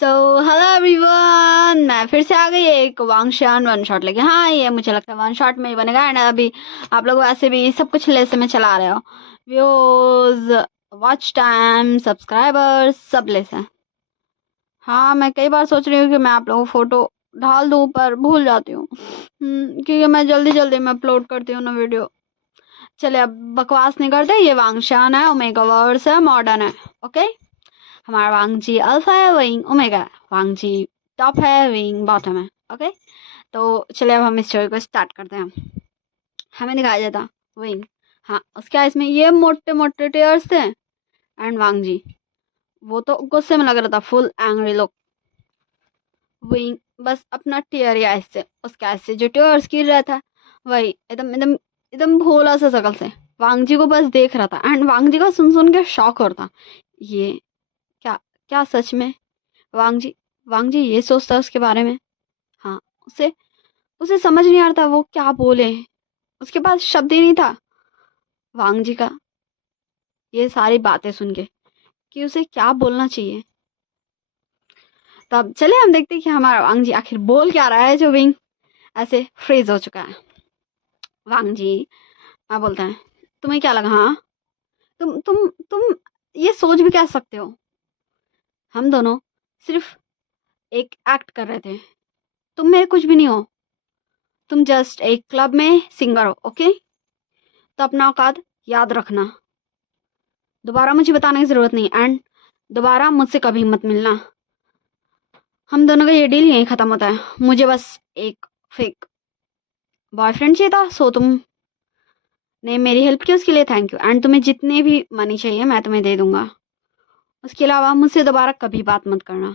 So hello everyone, मैं फिर से आ गई एक वांगशान वन शॉट लेके। हाँ, ये मुझे लगता है वन शॉट में ही बनेगा। एंड अभी आप लोग वैसे भी सब कुछ लेसे में चला रहे हो, व्यूज, वॉच टाइम, सब्सक्राइबर्स सब लेसे हैं। हाँ, मैं कई बार सोच रही हूँ कि मैं आप लोगों को फोटो डाल दूँ पर भूल जाती हूँ। क्योंकि मैं जल्दी जल्दी में अपलोड करती हूँ ना वीडियो। चले अब बकवास नहीं करते। ये वांगशान है, ओमेगा वर्स है, मॉडर्न है। ओके, हमारा वांगजी अल्फा है, विंग ओमेगा है। वांगजी टॉप है, विंग बॉटम है। ओके, तो चलिए अब हम इस स्टोरी को स्टार्ट करते हैं। हमें दिखाया जाता विंग। हाँ, उसके आइस में ये मोटे मोटे टेयर्स थे। एंड वांगजी वो तो गुस्से में लग रहा था, फुल एंग्री लुक। विंग बस अपना टेयर या आइस से, उसके आइस से जो टेयर्स गिर रहा था वही एकदम एकदम एकदम भोला सा शकल से वांगजी को बस देख रहा था। एंड वांगजी का सुन सुन के शॉक हो रहा था। ये क्या, क्या सच में वांगजी वांगजी ये सोचता है उसके बारे में? हाँ, उसे उसे समझ नहीं आ रहा था वो क्या बोले। उसके पास शब्द ही नहीं था वांगजी का ये सारी बातें सुन के कि उसे क्या बोलना चाहिए। तब चले हम देखते हैं कि हमारा वांगजी आखिर बोल क्या रहा है, जो विंग ऐसे फ्रीज हो चुका है। वांगजी बोलता है, तुम्हें क्या लगा? हाँ, तुम ये सोच भी क्या सकते हो? हम दोनों सिर्फ एक एक्ट कर रहे थे। तुम मेरे कुछ भी नहीं हो। तुम जस्ट एक क्लब में सिंगर हो। ओके, तो अपना औकात याद रखना। दोबारा मुझे बताने की जरूरत नहीं। एंड दोबारा मुझसे कभी मत मिलना। हम दोनों का ये डील यहीं खत्म होता है। मुझे बस एक फेक बॉयफ्रेंड चाहिए था, सो तुम ने मेरी हेल्प की, उसके लिए थैंक यू। एंड तुम्हें जितने भी मनी चाहिए मैं तुम्हें दे दूंगा। उसके अलावा मुझसे दोबारा कभी बात मत करना।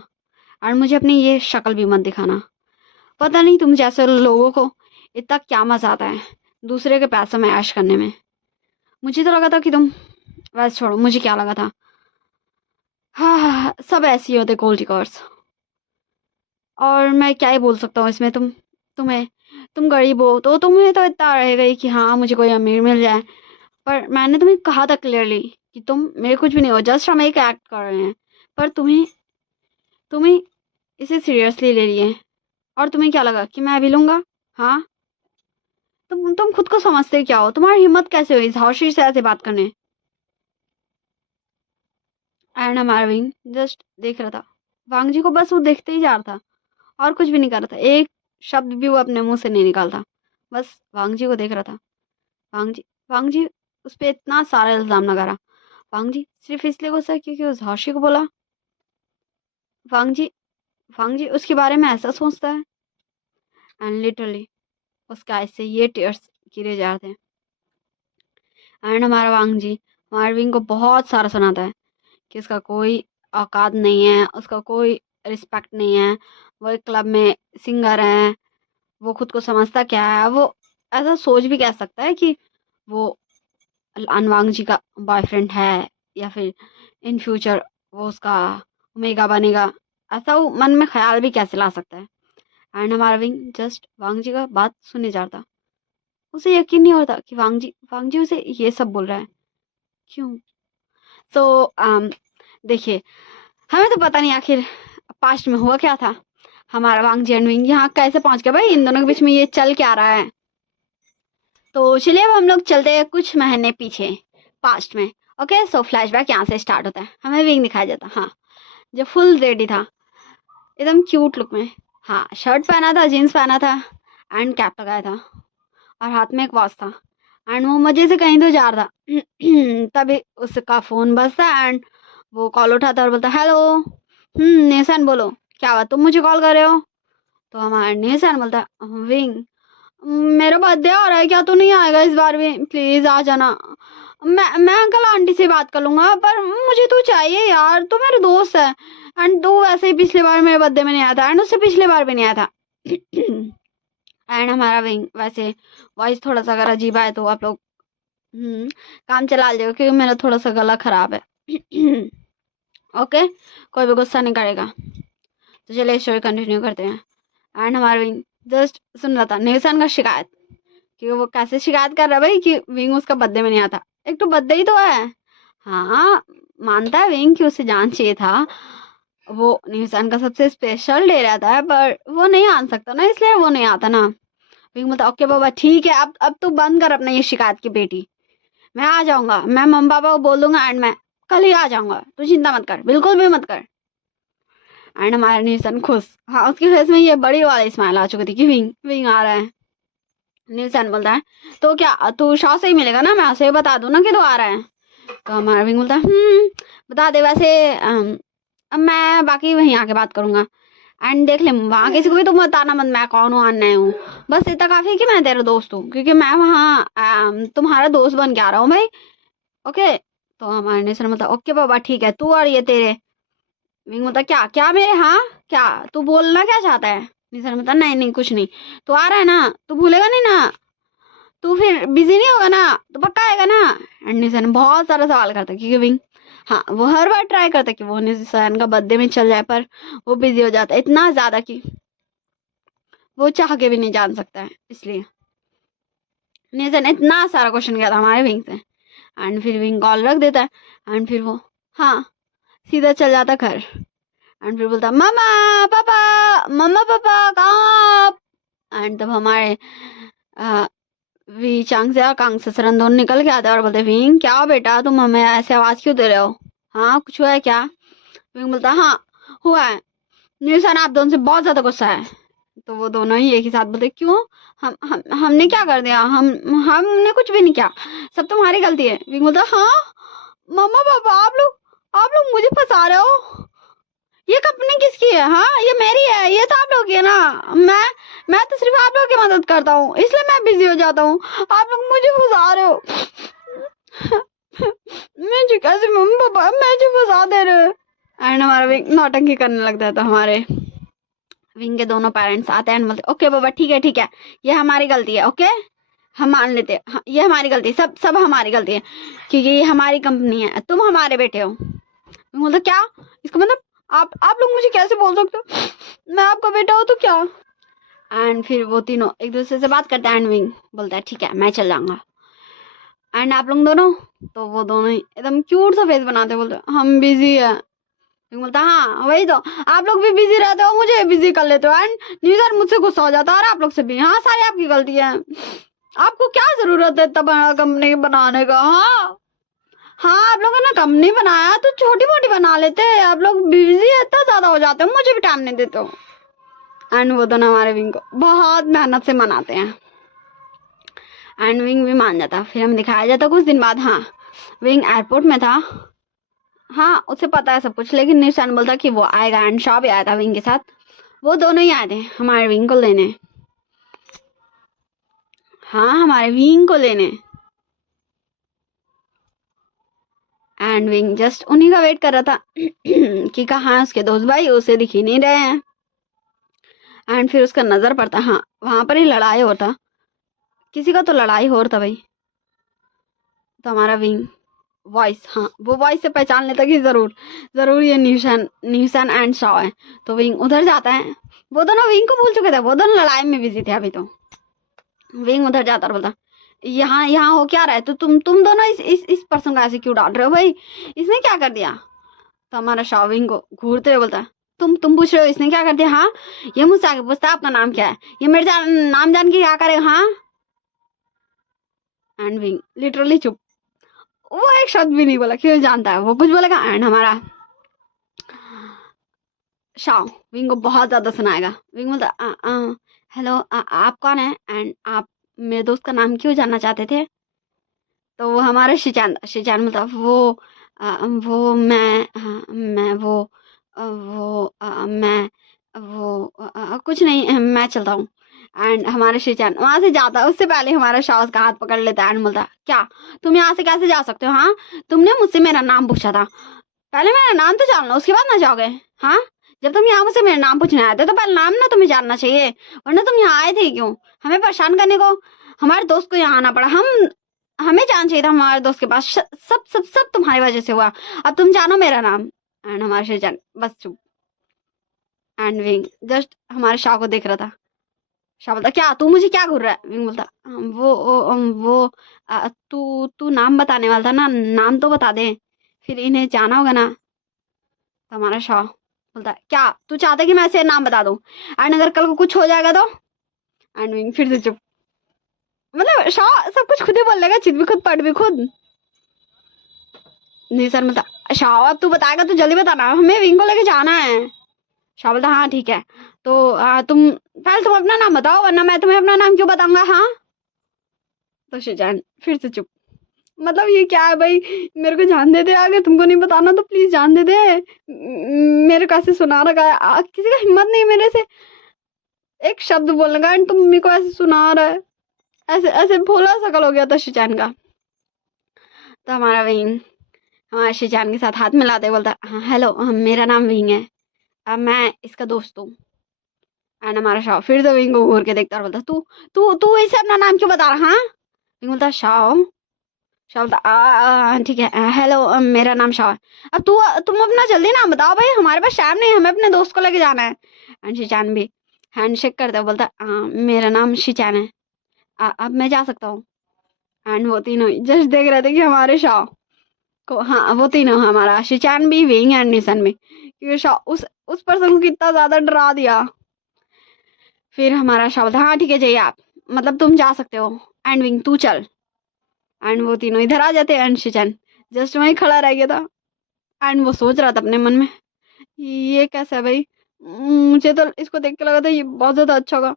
और मुझे अपनी ये शक्ल भी मत दिखाना। पता नहीं तुम जैसे लोगों को इतना क्या मजा आता है दूसरे के पैसों में ऐश करने में। मुझे तो लगा था कि तुम, वैसे छोड़ो, मुझे क्या लगा था। हाँ, सब ऐसे ही होते गोल्ड डिगर्स। और मैं क्या ही बोल सकता हूँ इसमें। तुम्हें तुम गरीब हो तो तुम्हें तो इतना रहेगा ही कि हाँ मुझे कोई अमीर मिल जाए। पर मैंने तुम्हें कहा था क्लियरली कि तुम मेरे कुछ भी नहीं हो, जस्ट हम एक एक्ट कर रहे हैं। पर तुम्हें इसे सीरियसली ले लिए। और तुम्हें क्या लगा कि मैं अभी लूंगा? हाँ, तुम खुद को समझते क्या हो? तुम्हारी हिम्मत कैसे हुई इस हौशी से ऐसे बात करने? एंड हमारा विंग जस्ट देख रहा था वांगजी को। बस वो देखते ही जा रहा था और कुछ भी नहीं कर रहा था। एक शब्द भी वो अपने मुंह से नहीं निकालता, बस वांगजी को देख रहा था। वांगजी वांगजी उस पर इतना सारा इल्जाम लगा रहा। वांगजी सिर्फ इसलिए गुस्सा क्योंकि उस हौशी को बोला। वांगजी वांगजी उसके बारे में ऐसा सोचता है। एंड लिटरली उसके आईज से ये टीयर्स गिरे जा रहे थे। एंड हमारा वांगजी हमारे विंग को बहुत सारा सुनाता है कि उसका कोई औकात नहीं है, उसका कोई रिस्पेक्ट नहीं है। वो एक क्लब में सिंगर है। वो खुद को समझता क्या है? वो ऐसा सोच भी कह सकता है कि वो अनवांग जी का बॉयफ्रेंड है, या फिर इन फ्यूचर वो उसका ओमेगा बनेगा। ऐसा वो मन में ख्याल भी कैसे ला सकता है? एंड हमारा विंग जस्ट वांग जी का बात सुनने जा रहा था। उसे यकीन नहीं होता कि वांग जी उसे ये सब बोल रहा है। क्यों? तो देखिए, हमें तो पता नहीं आखिर पास्ट में हुआ क्या था। हमारा वांग जी एंड विंग यहाँ कैसे पहुंच गया भाई? इन दोनों के बीच में ये चल क्या रहा है? तो चलिए अब हम लोग चलते हैं कुछ महीने पीछे, पास्ट में। ओके, सो फ्लैशबैक यहाँ से स्टार्ट होता है। हमें विंग दिखाया जाता है, हाँ, जो फुल रेडी था, एकदम क्यूट लुक में। हाँ, शर्ट पहना था, जीन्स पहना था, एंड कैप लगाया था, और हाथ में एक वॉच था। एंड वो मजे से कहीं तो जा रहा था। तभी उसका फोन बजता एंड वो कॉल उठाता और बोलता, हेलो। निशान बोलो, क्या हुआ, तुम मुझे कॉल कर रहे हो? तो हमारा निशान बोलता, विंग, मेरा बर्थडे आ रहा है, क्या तू नहीं आएगा इस बार भी? प्लीज आ जाना। मैं अंकल आंटी से बात कर लूंगा, पर मुझे तू चाहिए यार, तू मेरे दोस्त है। एंड तू वैसे ही पिछले बार मेरे बर्थडे में नहीं आया था, एंड उससे पिछले बार भी नहीं आया था। एंड हमारा विंग वैसे वॉइस थोड़ा सा अगर अजीब आए तो आप लोग काम चला लीजिएगा, क्योंकि मेरा थोड़ा सा गला खराब है। ओके, कोई भी गुस्सा नहीं करेगा। तो चलिए स्टोरी कंटिन्यू करते हैं। एंड हमारा विंग जस्ट सुन रहा था निशान का शिकायत, कि वो कैसे शिकायत कर रहा है भाई कि विंग उसका बर्थडे में नहीं आता। एक तो बर्थडे ही तो है। हाँ, मानता है विंग कि उसे जान चाहिए था, वो न्यूसन का सबसे स्पेशल डे रहता है, पर वो नहीं आ सकता ना, इसलिए वो नहीं आता ना। विंग बोलता ओके बाबा ठीक है, अब तू बंद कर अपना ये शिकायत की बेटी, मैं आ जाऊंगा, मैं मम्मी पापा को बोल दूंगा एंड मैं कल ही आ जाऊंगा, तू चिंता मत कर, बिल्कुल भी मत कर। एंड हमारा न्यूसन खुश, हाँ उसके फेस में ये बड़ी वाली स्माइल आ चुकी थी कि विंग विंग आ रहा है। न्यूसन बोलता है तो क्या तू शॉ से ही मिलेगा ना, मैं उसे बता दूं ना कि तू आ रहा है। तो हमारा विंग बोलता है बता दे, वैसे अब मैं बाकी वहीं आके बात करूंगा एंड देख ले वहां किसी को भी तुम बताना मत मैं कौन हूँ आना हूँ, बस इतना काफी है कि मैं तेरा दोस्त हूँ, क्योंकि मैं वहाँ तुम्हारा दोस्त बन के आ रहा हूँ भाई, ओके। तो हमारे नेशन बोलता ओके बाबा ठीक है, तू और ये तेरे। विंग बोलता क्या क्या मेरे, हाँ क्या तू बोलना क्या चाहता है। निशन बोलता नहीं नहीं कुछ नहीं, तू आ रहा है ना, तू भूलेगा नहीं ना, तू फिर बिजी नहीं होगा ना, तो पक्का आएगा ना। एंड निशन बहुत सारा सवाल करता है क्योंकि विंग, हाँ वो हर बार ट्राई करता है कि वो निशन का बर्थडे में चल जाए, पर वो बिजी हो जाता है इतना ज्यादा कि वो चाह के भी नहीं जान सकता है, इसलिए निशन इतना सारा क्वेश्चन किया था हमारे विंग से। एंड फिर विंग कॉल रख देता है एंड फिर वो हाँ सीधा चल जाता घर। एंड फिर बोलता मामा पापा, मम्मा पापा कहाँ हो आप। एंड तब हमारे वी चांग से कांग से सरन दोनों निकल के आते हैं और बोलते विंग क्या हो बेटा, तुम हमें ऐसे आवाज क्यों दे रहे हो, हाँ कुछ हुआ है क्या। विंग बोलता हाँ हुआ है, निशान आप दोनों से बहुत ज्यादा गुस्सा है। तो वो दोनों ही एक ही साथ बोलते क्यों, हम हमने क्या कर दिया, हमने कुछ भी नहीं किया, सब तुम्हारी गलती है। विंग बोलता हाँ मम्मा पापा आप लोग मुझे फंसा रहे हो, ये कंपनी किसकी है, हाँ ये मेरी है, ये तो आप लोग की है ना, मैं तो सिर्फ आप लोग की मदद करता हूँ, इसलिए मैं बिजी हो जाता हूँ, आप लोग मुझे फंसा रहे हो। मुझे कैसे मम्मी पापा मुझे फंसा दे रहे हो। एंड हमारा विंग नौटंकी करने लगता है, तो हमारे विंग के दोनों पेरेंट्स आते हैं बोलते ओके बाबा ठीक है ये हमारी गलती है, ओके हम मान लेते हैं, हाँ, ये हमारी गलती है, सब सब हमारी गलती है, क्योंकि ये हमारी कंपनी है, तुम हमारे बेटे हो। बोलता क्या, इसका मतलब आप लोग मुझे कैसे बोल सकते हो, मैं आपका बेटा हूँ तो क्या। एंड फिर वो तीनों एक दूसरे से बात करते हैं एंड विंग बोलता है ठीक है मैं चल जाऊंगा। एंड आप लोग दोनों, तो वो दोनों ही एकदम क्यूट सा फेस बनाते बोलते हम बिजी है। विंग बोलता हाँ वही तो, आप लोग भी बिजी रहते हो, मुझे बिजी कर लेते हो। एंड न्यूज़र मुझसे गुस्सा हो जाता है और आप लोग से भी, हाँ सारी आपकी गलती है, आपको क्या जरूरत है इतना बड़ा कंपनी बनाने का, हाँ आप लोगों ने कंपनी बनाया तो छोटी मोटी बना लेते हैं, आप लोग बिजी इतना ज्यादा हो जाते हो, मुझे भी टाइम नहीं देते हो। एंड वो दोनों हमारे विंग को बहुत मेहनत से मनाते हैं एंड विंग भी मान जाता। फिर हम दिखाया जाता कुछ दिन बाद, हाँ विंग एयरपोर्ट में था, हाँ उसे पता है सब कुछ, लेकिन निशान बोलता कि वो आएगा एंड शॉ भी आया था विंग के साथ, वो दोनों ही आए थे हमारे विंग को लेने, हाँ हमारे विंग को लेने। एंड विंग जस्ट उन्हीं का वेट कर रहा था कि कहाँ है उसके दोस्त भाई, उसे दिख ही नहीं रहे हैं। एंड फिर उसका नजर पड़ता, हाँ वहां पर ही लड़ाई होता, किसी का तो लड़ाई हो रहा था भाई। तो हमारा विंग वॉइस, हाँ वो वॉइस से पहचान लेता कि जरूर जरूर ये न्यूशन न्यूसन एंड शॉ है। तो विंग उधर जाता है, वो दोनों विंग को भूल चुके थे, वो दोनों लड़ाई में बिजी थे अभी। तो विंग उधर जाता और बोलता यहाँ यहाँ हो क्या रहा है, तो तुम दोनों इस पर्सन का ऐसे क्यों डांट रहे हो भाई, इसने क्या कर दिया। तो हमारा शॉ विंग को घूरते हुए बोलता तुम पूछ रहे हो इसने क्या कर दिया, हाँ ये मुझसे आगे पूछता है आपका नाम क्या है, ये मेरे नाम जान के क्या करेगा, हाँ। एंड विंग लिटरली चुप, वो एक शब्द भी नहीं बोला, क्यों जानता है वो कुछ बोलेगा। एंड हमारा शाओ विंग को बहुत ज्यादा सुनाएगा। विंग बोलता हेलो आप कौन है एंड आप मेरे दोस्त का नाम क्यों जानना चाहते थे। तो वो हमारा शिचान बोलता वो मैं कुछ नहीं मैं चलता हूँ। एंड हमारा शिचान वहां से जाता, उससे पहले हमारा शाह उसका हाथ पकड़ लेता है एंड बोलता क्या तुम यहाँ से कैसे जा सकते हो, हाँ तुमने मुझसे मेरा नाम पूछा था, पहले मेरा नाम तो जान लो उसके बाद ना जाओगे, हाँ जब तुम यहाँ मुझसे मेरा नाम पूछने आए थे तो पहले नाम ना तुम्हें जानना चाहिए, वरना तुम यहाँ आए थे क्यों, हमें परेशान करने को, हमारे दोस्त को यहाँ आना पड़ा, हमें जाना चाहिए था हमारे दोस्त के पास, सब सब सब तुम्हारी वजह से हुआ, अब तुम जानो मेरा नाम। एंड हमारे शेजान बस चुप। एंड विंग जस्ट हमारे शाह को देख रहा था। शाह बोलता क्या तू मुझे क्या घूर रहा है। विंग बोलता वो तू तू नाम बताने वाला था ना, नाम तो बता दे, फिर इन्हें जाना होगा ना। तो हमारा शाह बोलता है क्या तू चाहता है कि मैं ऐसे नाम बता दूं, एंड अगर कल को कुछ हो जाएगा तो। एंड विंग फिर से चुप। मतलब शाह सब कुछ खुद ही बोल लेगा, चित भी खुद पढ़ भी खुद। निशान बोलता शाह अब तू बताएगा तो जल्दी बताना, हमें विंग को लेके जाना है। शाह बोलता हाँ ठीक है, तो तुम पहले तुम अपना नाम बताओ वरना मैं तुम्हें अपना नाम क्यों बताऊंगा। हाँ तो शिजान फिर से चुप। मतलब ये क्या है भाई, मेरे को जान दे दे, अगर तुमको नहीं बताना तो प्लीज जान दे दे। मेरे को ऐसे सुना रखा है, किसी का हिम्मत नहीं मेरे से एक शब्द बोलने का, एंड तुम मेरे को ऐसे सुना रहा है। ऐसे ऐसे भोला सकल हो गया था शिजान का। तो हमारा विंग हमारे शिजान के साथ हाथ मिलाते बोलता हाँ हेलो मेरा नाम विंग है, अब मैं इसका दोस्त हूँ। एंड हमारा शाह फिर से विंग को घूर के देखता और बोलता तू तू तू इसे अपना नाम क्यों बता रहा। हाँ विंग बोलता शाह। शाह बोलता ठीक है हेलो मेरा नाम शाह है। अब तुम अपना जल्दी नाम बताओ भाई, हमारे पास टाइम नहीं, हमें अपने दोस्त को लेके जाना है। एंड शिचान भी हैंडशेक करता है बोलता मेरा नाम शिचान है, अब मैं जा सकता हूँ। एंड वो तीनों जस्ट देख रहे थे कि हमारे शाह को, हाँ वो तीनों हमारा शिचान भी विंग एंड निशन भी, क्योंकि शाह उस पर्सन को कितना ज्यादा डरा दिया। फिर हमारा शाह बोलता हाँ ठीक है जाइए आप, मतलब तुम जा सकते हो, एंड विंग तू चल। एंड वो तीनों इधर आ जाते हैं, एंड शिचान जस्ट वहीं खड़ा रह गया था। एंड वो सोच रहा था अपने मन में ये कैसा है भाई, मुझे तो इसको देख के लगा था ये बहुत ज्यादा अच्छा होगा,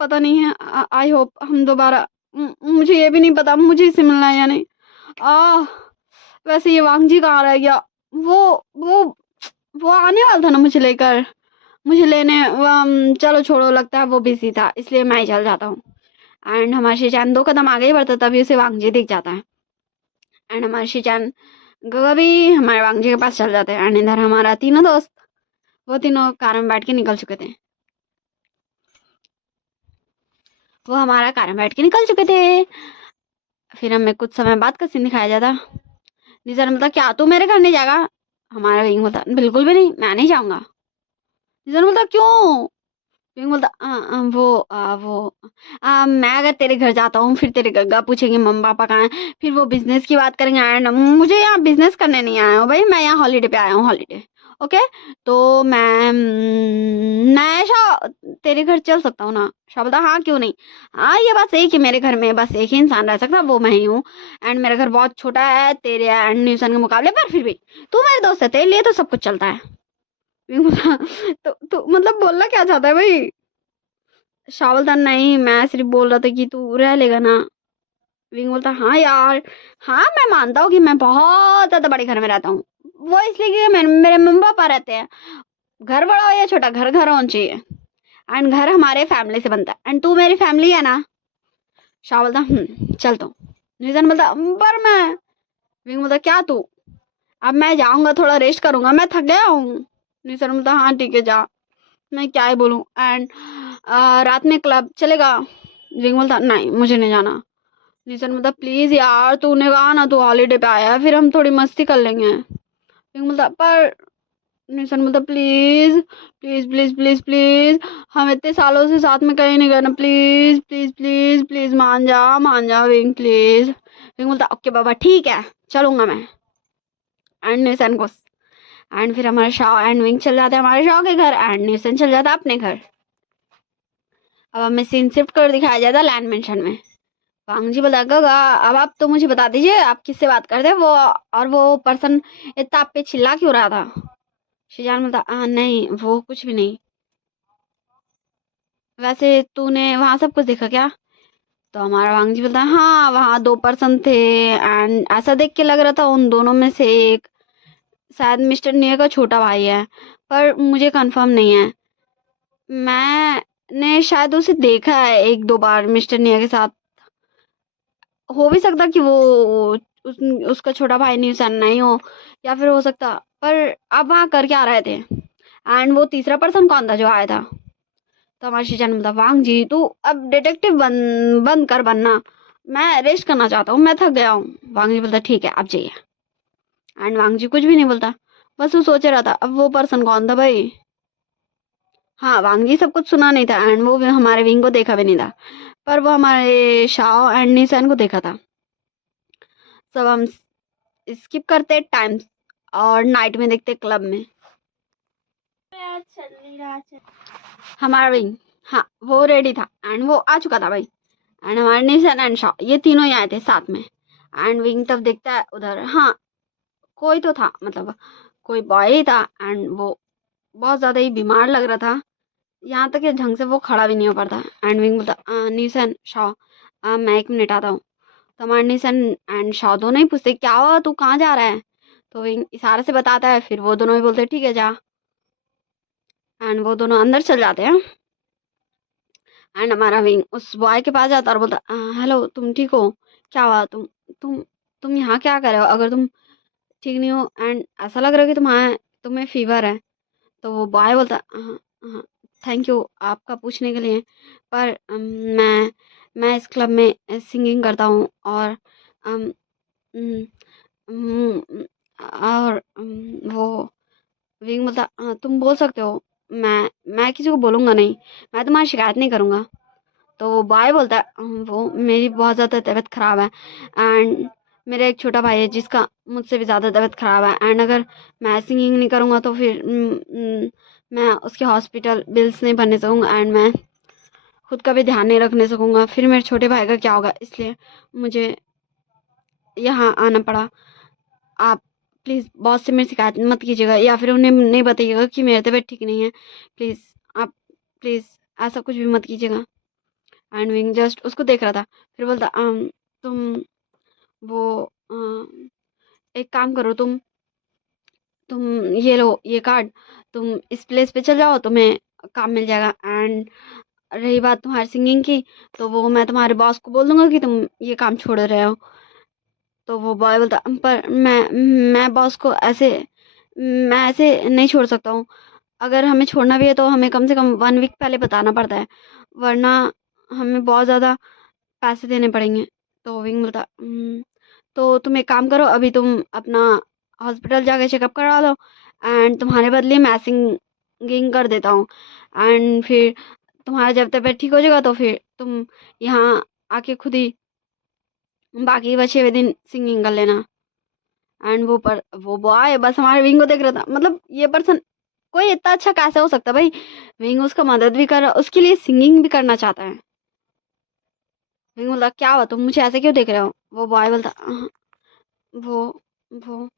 पता नहीं है। आई होप हम दोबारा, मुझे ये भी नहीं पता मुझे इससे मिलना है या नहीं। आ वैसे ये वांगजी कहाँ रह गया, वो वो वो आने वाला था ना मुझे लेकर, मुझे लेने चलो छोड़ो, लगता है वो बिजी था इसलिए मैं ही चल जाता हूँ। एंड हमारे शिचान 2 कदम आगे ही बढ़ता तभी उसे वांगजी दिख जाता है। एंड हमारे शिचान कभी हमारे वांगजी के पास चल जाते हैं। एंड इधर हमारा तीनों दोस्त वो तीनों कार में बैठ के निकल चुके थे, वो हमारा कार में बैठ के निकल चुके थे। फिर हमें कुछ समय बाद का सीन दिखाया जाता। निजर बोलता क्या तू मेरे घर नहीं जाएगा। हमारा विंग बोलता बिल्कुल भी नहीं, मैं नहीं जाऊंगा। निजर बोलता क्यों। विंग बोलता मैं अगर तेरे घर जाता हूँ फिर तेरे गग्गा पूछेंगे मम्मी पापा कहाँ हैं, फिर वो बिजनेस की बात करेंगे, एंड मुझे यहाँ बिजनेस करने नहीं आया हूँ भाई, मैं यहाँ हॉलीडे पे आया हूँ, हॉलीडे। ओके तो मैं शाह तेरे घर चल सकता हूँ ना। शाह बोलता हाँ क्यों नहीं। हाँ ये बात सही कि मेरे घर में बस एक ही इंसान रह सकता है, वो मैं ही हूँ, एंड मेरा घर बहुत छोटा है तेरे एंड न्यूसन के मुकाबले, पर फिर भी तू मेरे दोस्त है, तेरे लिए तो सब कुछ चलता है। तो मतलब बोलना क्या चाहता है भाई। शाह बोलता नहीं मैं सिर्फ बोल रहा था कि तू रह लेगा ना। विंग बोलता हाँ यार, हाँ मैं मानता हूँ कि मैं बहुत ज्यादा बड़े घर में रहता हूँ, वो इसलिए कि मेरे मम्मी पापा रहते हैं, घर बड़ा हो या छोटा घर घर होना चाहिए, एंड घर हमारे फैमिली से बनता है, एंड तू मेरी फैमिली है ना। शाह बोलता चल तो। निजन बोलता पर मैं। विंग बोलता क्या तू, अब मैं जाऊंगा थोड़ा रेस्ट करूंगा, मैं थक गया हूँ। निजन बोलता हाँ ठीक है जा, मैं क्या ही बोलूं। एंड रात में क्लब चलेगा। विंग बोलता नहीं मुझे नहीं जाना। निशन बोलता प्लीज यार तूने कहा ना तू हॉलीडे पे आया है, फिर हम थोड़ी मस्ती कर लेंगे। विंग बोलता पर। निशन बोलता please please please please please, हम इतने सालों से साथ में कहीं नहीं गए ना, प्लीज प्लीज प्लीज प्लीज मान जा विंग प्लीज। विंग बोलता ओके बाबा ठीक है चलूंगा मैं। एंड निशन को एंड फिर हमारे शाह एंड विंग चल जाते हैं हमारे शाह के घर, एंड निशन चल जाता है अपने घर। अब हमें सीन शिफ्ट कर दिखाया जाता है लैंड मेंशन में। वांग जी बोला गगा अब आप तो मुझे बता दीजिए आप किससे बात करते हैं, वो और वो पर्सन इतना आप पे चिल्ला क्यों रहा था। शिजान बोलता नहीं वो कुछ भी नहीं, वैसे तूने वहां सब कुछ देखा क्या। तो हमारा वांग जी बोलता हाँ वहाँ 2 पर्सन थे, एंड ऐसा देख के लग रहा था उन दोनों में से एक शायद मिस्टर नियर का छोटा भाई है, पर मुझे कंफर्म नहीं है, मैंने शायद उसे देखा है 1-2 बार मिस्टर नियर के साथ, हो भी सकता कि वो उस, उसका छोटा भाई न्यूसन नहीं हो, या फिर हो सकता, पर आप वहाँ कर क्या रहे थे, एंड वो तीसरा पर्सन कौन था जो आया था। तो हमारे शीशा ने बोला वांग जी तू अब डिटेक्टिव बंद कर बनना, मैं रेस्ट करना चाहता हूँ, मैं थक गया हूँ। वांग जी बोलता ठीक है आप जाइए। एंड वांग जी कुछ भी नहीं बोलता, बस वो सोच रहा था अब वो पर्सन कौन था भाई। हाँ वांग जी सब कुछ सुना नहीं था, एंड वो भी हमारे विंग को देखा भी नहीं था, पर वो हमारे शाओ एंड निशान को देखा था। सब हम स्किप करते टाइम और नाइट में देखते क्लब में। हमारा विंग, हाँ वो रेडी था एंड वो आ चुका था भाई। एंड हमारे निशन एंड शॉ ये तीनों ही आए थे साथ में। एंड विंग तब देखता है उधर, हाँ कोई तो था, मतलब कोई बॉय ही था एंड वो बहुत ज़्यादा ही बीमार लग रहा था, यहाँ तक कि ढंग से वो खड़ा भी नहीं हो पाता। एंड विंग बोलता निशन शॉ मैं 1 मिनट आता हूँ। तो हमारे निशन एंड शॉ दोनों ही पूछते क्या हुआ, तू कहाँ जा रहा है। तो विंग इशारे से बताता है, फिर वो दोनों ही बोलते ठीक है जा। एंड वो दोनों अंदर चल जाते हैं। एंड हमारा विंग उस बॉय के पास जाता है और बोलता हेलो तुम ठीक हो, क्या हुआ, तुम तुम यहाँ क्या कर रहे हो, अगर तुम ठीक नहीं हो एंड ऐसा लग रहा है कि तुम्हें फीवर है। तो वो बॉय बोलता थैंक यू आपका पूछने के लिए, पर मैं इस क्लब में सिंगिंग करता हूँ और अम, अम, अम, वो विंग बोलता तुम बोल सकते हो, मैं किसी को बोलूँगा नहीं, मैं तुम्हारी शिकायत नहीं करूँगा। तो वो बॉय बोलता है वो मेरी बहुत ज़्यादा तबीयत ख़राब है एंड मेरा एक छोटा भाई है जिसका मुझसे भी ज़्यादा तबीयत ख़राब है एंड अगर मैं सिंगिंग नहीं करूँगा तो फिर मैं उसके हॉस्पिटल बिल्स नहीं भरने सकूँगा एंड मैं खुद का भी ध्यान नहीं रखने सकूँगा, फिर मेरे छोटे भाई का क्या होगा, इसलिए मुझे यहाँ आना पड़ा। आप प्लीज़ बॉस से मेरी शिकायत मत कीजिएगा या फिर उन्हें नहीं बताइएगा कि मेरी तबीयत ठीक नहीं है, प्लीज़ आप प्लीज़ ऐसा कुछ भी मत कीजिएगा। एंड विंग जस्ट उसको देख रहा था, फिर बोलता तुम वो एक काम करो, तुम ये लो ये कार्ड, तुम इस प्लेस पे चल जाओ, तुम्हें काम मिल जाएगा। एंड रही बात तुम्हारी सिंगिंग की, तो वो मैं तुम्हारे बॉस को बोल दूंगा कि तुम ये काम छोड़ रहे हो। तो वो बॉय बोलता पर मैं बॉस को मैं ऐसे नहीं छोड़ सकता हूँ, अगर हमें छोड़ना भी है तो हमें कम से कम 1 वीक पहले बताना पड़ता है, वरना हमें बहुत ज़्यादा पैसे देने पड़ेंगे। तो विंग बोलता तो तुम एक काम करो, अभी तुम अपना हॉस्पिटल जाके चेकअप करा लो एंड तुम्हारे बदले मैं सिंगिंग कर देता हूँ एंड फिर तुम्हारा जब तबीयत ठीक हो जाएगा तो फिर तुम यहाँ आके खुद ही बाकी बचे हुए दिन सिंगिंग कर लेना। एंड वो बॉय बस हमारे विंग को देख रहा था, मतलब ये पर्सन कोई इतना अच्छा कैसे हो सकता है भाई, विंग उसका मदद भी कर रहा, उसके लिए सिंगिंग भी करना चाहता है। विंग बोलता क्या हुआ, तुम मुझे ऐसे क्यों देख रहे हो। वो बॉय बोलता वो वो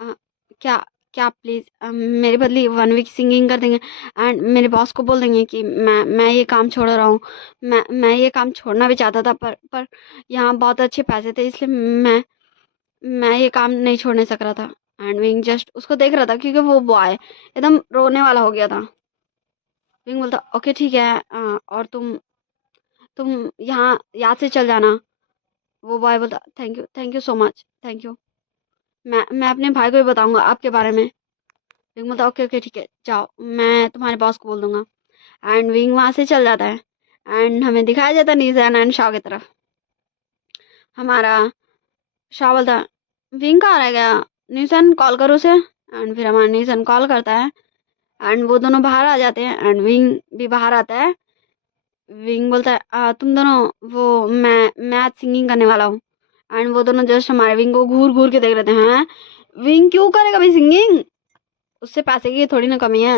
अ, क्या क्या प्लीज़ मेरे बदले 1 वीक सिंगिंग कर देंगे एंड मेरे बॉस को बोल देंगे कि मैं ये काम छोड़ रहा हूँ। मैं ये काम छोड़ना भी चाहता था, पर यहाँ बहुत अच्छे पैसे थे, इसलिए मैं ये काम नहीं छोड़ने सक रहा था। एंड विंग जस्ट उसको देख रहा था क्योंकि वो बॉय एकदम रोने वाला हो गया था। विंग बोलता ओके ठीक है और तुम यहाँ याद से चल जाना। वो बॉय बोलता thank you so much, thank you, मैं अपने भाई को भी बताऊंगा आपके बारे में। विंग बोलता ओके ओके ठीक है जाओ, मैं तुम्हारे बॉस को बोल दूंगा। एंड विंग वहां से चल जाता है एंड हमें दिखाया जाता है नीजन एंड शाह की तरफ। हमारा शाह बोलता विंग कहाँ रह गया, नीसन कॉल करो उसे। एंड फिर हमारा नीसन कॉल करता है एंड वो दोनों बाहर आ जाते हैं एंड विंग भी बाहर आता है। विंग बोलता है तुम दोनों वो मैं आज सिंगिंग करने वाला हूँ। एंड वो दोनों जस्ट हमारे विंग को घूर घूर के देख रहे थे, हैं विंग क्यों करेगा भाई सिंगिंग, उससे पैसे की थोड़ी ना कमी है।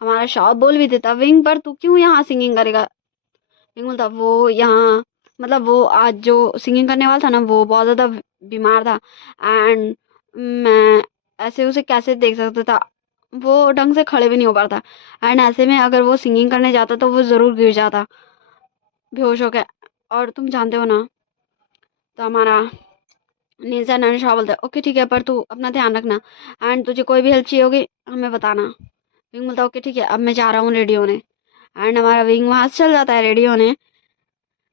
हमारा शॉप बोल भी देता विंग पर तू क्यों यहाँ सिंगिंग करेगा। विंग बोलता वो यहाँ मतलब वो आज जो सिंगिंग करने वाला था ना वो बहुत ज़्यादा बीमार था एंड मैं ऐसे उसे कैसे देख सकता था, वो ढंग से खड़े भी नहीं हो पा रहा था एंड ऐसे में अगर वो सिंगिंग करने जाता तो वो ज़रूर गिर जाता बेहोश हो गया, और तुम जानते हो ना। तो हमारा निशा नरेश बोलता है ओके ठीक है पर तू अपना ध्यान रखना एंड तुझे कोई भी हेल्प चाहिए होगी हमें बताना। विंग बोलता ओके ठीक है अब मैं जा रहा हूँ रेडी होने। एंड हमारा विंग वहां से चल जाता है रेडी होने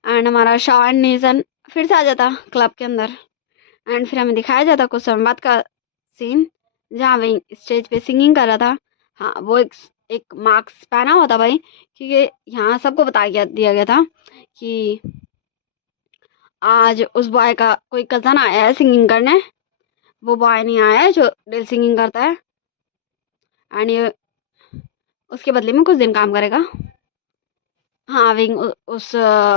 एंड हमारा शॉ एंड निशन फिर से आ जाता क्लब के अंदर। एंड फिर हमें दिखाया जाता कुछ समय बाद का सीन जहाँ विंग स्टेज पे सिंगिंग कर रहा था। हाँ वो एक मास्क पहना हुआ था भाई, क्योंकि यहाँ सबको दिया गया था कि आज उस बॉय का कोई कज़न आया है सिंगिंग करने, वो बॉय नहीं आया है जो डेल सिंगिंग करता है एंड ये उसके बदले में कुछ दिन काम करेगा। हाँ विंग उस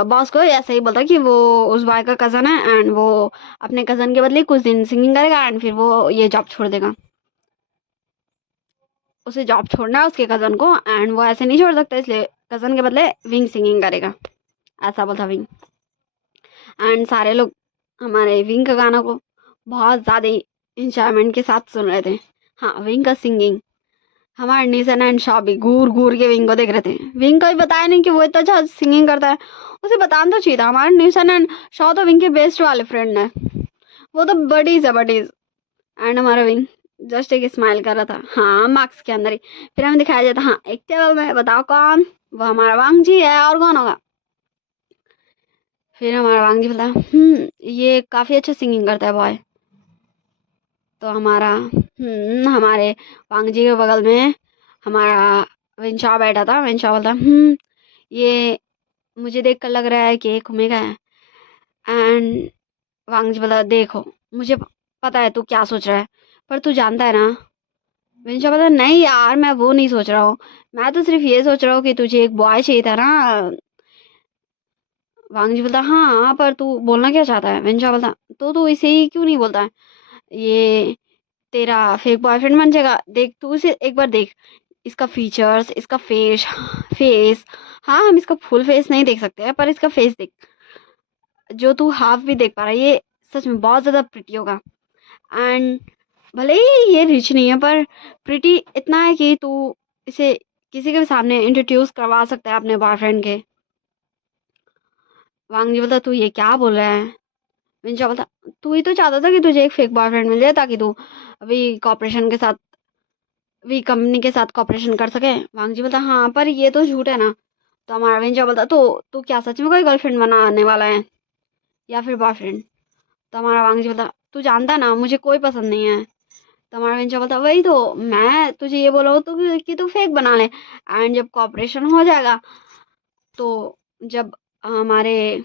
बॉस को ऐसा ही बोलता कि वो उस बॉय का कज़न है एंड वो अपने कज़न के बदले कुछ दिन सिंगिंग करेगा एंड फिर वो ये जॉब छोड़ देगा। उसे जॉब छोड़ना है उसके कज़न को, एंड वो ऐसे नहीं छोड़ सकता, इसलिए कज़न के बदले विंग सिंगिंग करेगा, ऐसा बोलता विंग। एंड सारे लोग हमारे विंग का गाना को बहुत ज़्यादा इंजॉयमेंट के साथ सुन रहे थे। हाँ, विंग का सिंगिंग, हमारे निशन एंड शॉ भी घूर घूर के विंग को देख रहे थे। विंग को भी बताया नहीं कि वो इतना अच्छा सिंगिंग करता है, उसे बताना तो चाहिए था। हमारे निशन एंड शॉ तो विंग के बेस्ट वाले फ्रेंड है, वो तो बडीज है बडीज। एंड हमारा विंग जस्ट एक स्माइल कर रहा था, हाँ मार्क्स के अंदर ही। फिर हमें दिखाया जाता, हाँ एक टेबल में बताओ कौन, वो हमारा वांग जी है, और कौन होगा। फिर हमारा वांग जी बोलता, ये काफ़ी अच्छा सिंगिंग करता है बॉय। तो हमारा हमारे वांग जी के बगल में हमारा विंशा बैठा था। विंशा बोलता, ये मुझे देख कर लग रहा है कि एक घूमेगा है। एंड वांग जी बोला, देखो मुझे पता है तू क्या सोच रहा है, पर तू जानता है ना। विंशा बोला, नहीं यार मैं वो नहीं सोच रहा हूँ, मैं तो सिर्फ ये सोच रहा हूँ कि तुझे एक बॉय चाहिए था ना। वांग जी बोलता, हाँ पर तू बोलना क्या चाहता है। विंशा बोलता, तो तू इसे ही क्यों नहीं बोलता है, ये तेरा फेक बॉयफ्रेंड बन जाएगा। देख तू इसे एक बार देख, इसका फीचर्स, इसका फेस। हाँ हम इसका फुल फेस नहीं देख सकते हैं, पर इसका फेस देख, जो तू हाफ भी देख पा रहा है, ये सच में बहुत ज़्यादा प्रिटी होगा। एंड भले ही ये रिच नहीं है, पर प्रिटी इतना है कि तू इसे किसी के भी सामने इंट्रोड्यूस करवा सकता है अपने बॉयफ्रेंड के। वांग जी बोलता, तू ये क्या बोल रहा है। विंशा बोलता, तू ही तो चाहता था कि तुझे एक फेक बॉयफ्रेंड मिल जाए, ताकि तू अभी कॉपरेशन के साथ, वी कंपनी के साथ कॉपरेशन कर सके। वांग जी बोलता, हाँ पर ये तो झूठ है ना। तो हमारा विंशा बोलता, तो तू क्या सच में कोई गर्लफ्रेंड बनाने वाला है या फिर बॉयफ्रेंड। तो हमारा वांग जी बोलता, तू जानता है ना मुझे कोई पसंद नहीं है। तो हमारा विंशा बोलता, वही तो मैं तुझे ये बोला हूँ तो कि तू फेक बना ले, एंड जब कॉपरेशन हो जाएगा, तो जब हमारे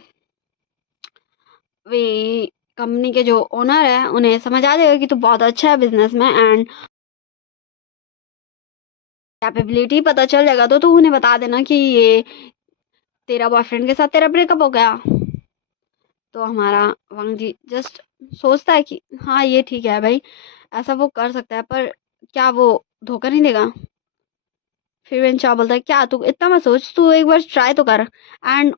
वे कंपनी के जो ओनर है उन्हें समझ आ जाएगा कि तू बहुत अच्छा है बिजनेस में, एंड कैपेबिलिटी पता चल जाएगा, तो तू उन्हें बता देना कि ये तेरा बॉयफ्रेंड के साथ तेरा ब्रेकअप हो गया। तो हमारा वांग जी जस्ट सोचता है कि हाँ ये ठीक है भाई, ऐसा वो कर सकता है, पर क्या वो धोखा नहीं देगा। फिर विंशा बोलता है, क्या तू इतना मत सोच, तू एक बार ट्राई तो कर। एंड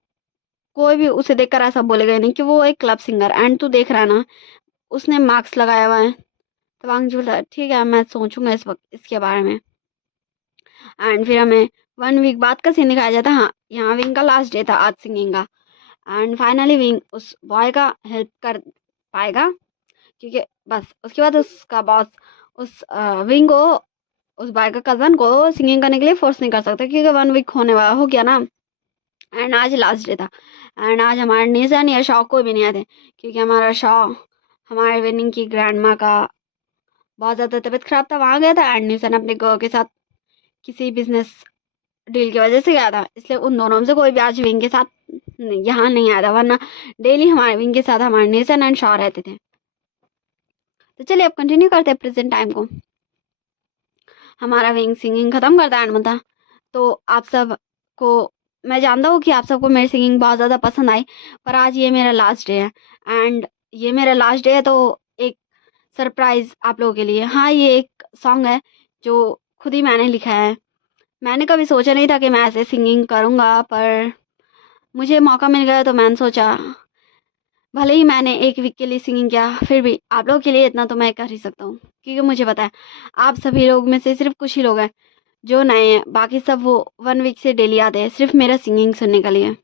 कोई भी उसे देखकर ऐसा बोलेगा ही नहीं कि वो एक क्लब सिंगर, एंड तू देख रहा है ना उसने मार्क्स लगाया हुआ है। तो वांग जी बोलता है, ठीक है मैं सोचूंगा इस वक्त इसके बारे में। एंड फिर हमें 1 वीक बाद का सीन दिखाया जाता है। हाँ, यहाँ विंग का लास्ट डे था आज सिंगिंग का, एंड फाइनली विंग उस बॉय का हेल्प कर पाएगा, क्योंकि बस उसके बाद उसका बॉस उस विंग को, उस बॉय का कज़न को सिंगिंग करने के लिए फोर्स नहीं कर सकता, क्योंकि 1 वीक होने वाला हो गया ना। एंड आज लास्ट डे था, एंड आज हमारे निशान या शॉ को भी नहीं आए थे, क्योंकि हमारा शॉ हमारे विनिंग की ग्रैंड माँ का बहुत ज़्यादा तबीयत खराब था, वहाँ गया था। एंड निशान अपने गर्ल के साथ किसी बिजनेस डील की वजह से गया था, इसलिए उन दोनों में से कोई भी आज विंग के साथ यहाँ नहीं आया था, वरना डेली हमारे विंग के साथ हमारे नेसन एंड शॉ रहते थे। तो चलिए अब कंटिन्यू करते हैं प्रेजेंट टाइम को। हमारा विंग सिंगिंग खत्म करता है एंड में था। तो आप सब को, मैं जानता हूँ कि आप सबको मेरी सिंगिंग बहुत ज़्यादा पसंद आई, पर आज ये मेरा लास्ट डे है, एंड ये मेरा लास्ट डे है तो एक सरप्राइज़ आप लोगों के लिए। हाँ, ये एक सॉन्ग है जो खुद ही मैंने लिखा है। मैंने कभी सोचा नहीं था कि मैं ऐसे सिंगिंग करूँगा, पर मुझे मौका मिल गया तो मैंने सोचा, भले ही मैंने 1 वीक के लिए सिंगिंग किया, फिर भी आप लोगों के लिए इतना तो मैं कर ही सकता हूँ, क्योंकि मुझे पता है आप सभी लोग में से सिर्फ कुछ ही लोग हैं जो नए हैं, बाकी सब वो 1 वीक से डेली आते हैं सिर्फ मेरा सिंगिंग सुनने के लिए।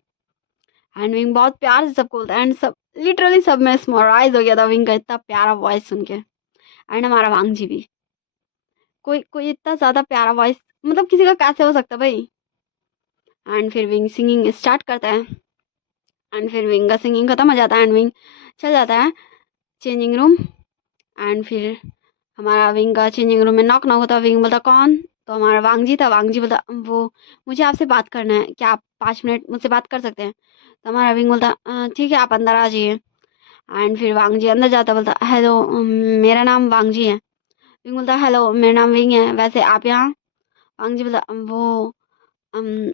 एंड विंग बहुत प्यार से सबको बोलता है, एंड सब लिटरली सब में स्मराइज हो गया था विंग का इतना प्यारा वॉइस सुन के। एंड हमारा वांग जी भी, कोई कोई इतना ज़्यादा प्यारा वॉइस मतलब किसी का कैसे हो सकता है भाई। एंड फिर विंग सिंगिंग स्टार्ट करता है, एंड फिर विंग का सिंगिंग खत्म हो जाता है, एंड विंग चल जाता है चेंजिंग रूम। एंड फिर हमारा विंग का चेंजिंग रूम में नॉक नॉक होता है। विंग बोलता, कौन। तो हमारा वांग जी था। वांग जी बोलता, वो मुझे आपसे बात करना है, क्या आप 5 मिनट मुझसे बात कर सकते हैं। तो हमारा विंग बोलता, ठीक है आप अंदर आ जाइए। एंड फिर वांग जी अंदर जाता, बोलता, हेलो मेरा नाम वांग जी है। विंग बोलता, हेलो मेरा नाम विंग है, वैसे आप यहाँ। वांग जी बोलता, वो अ, म,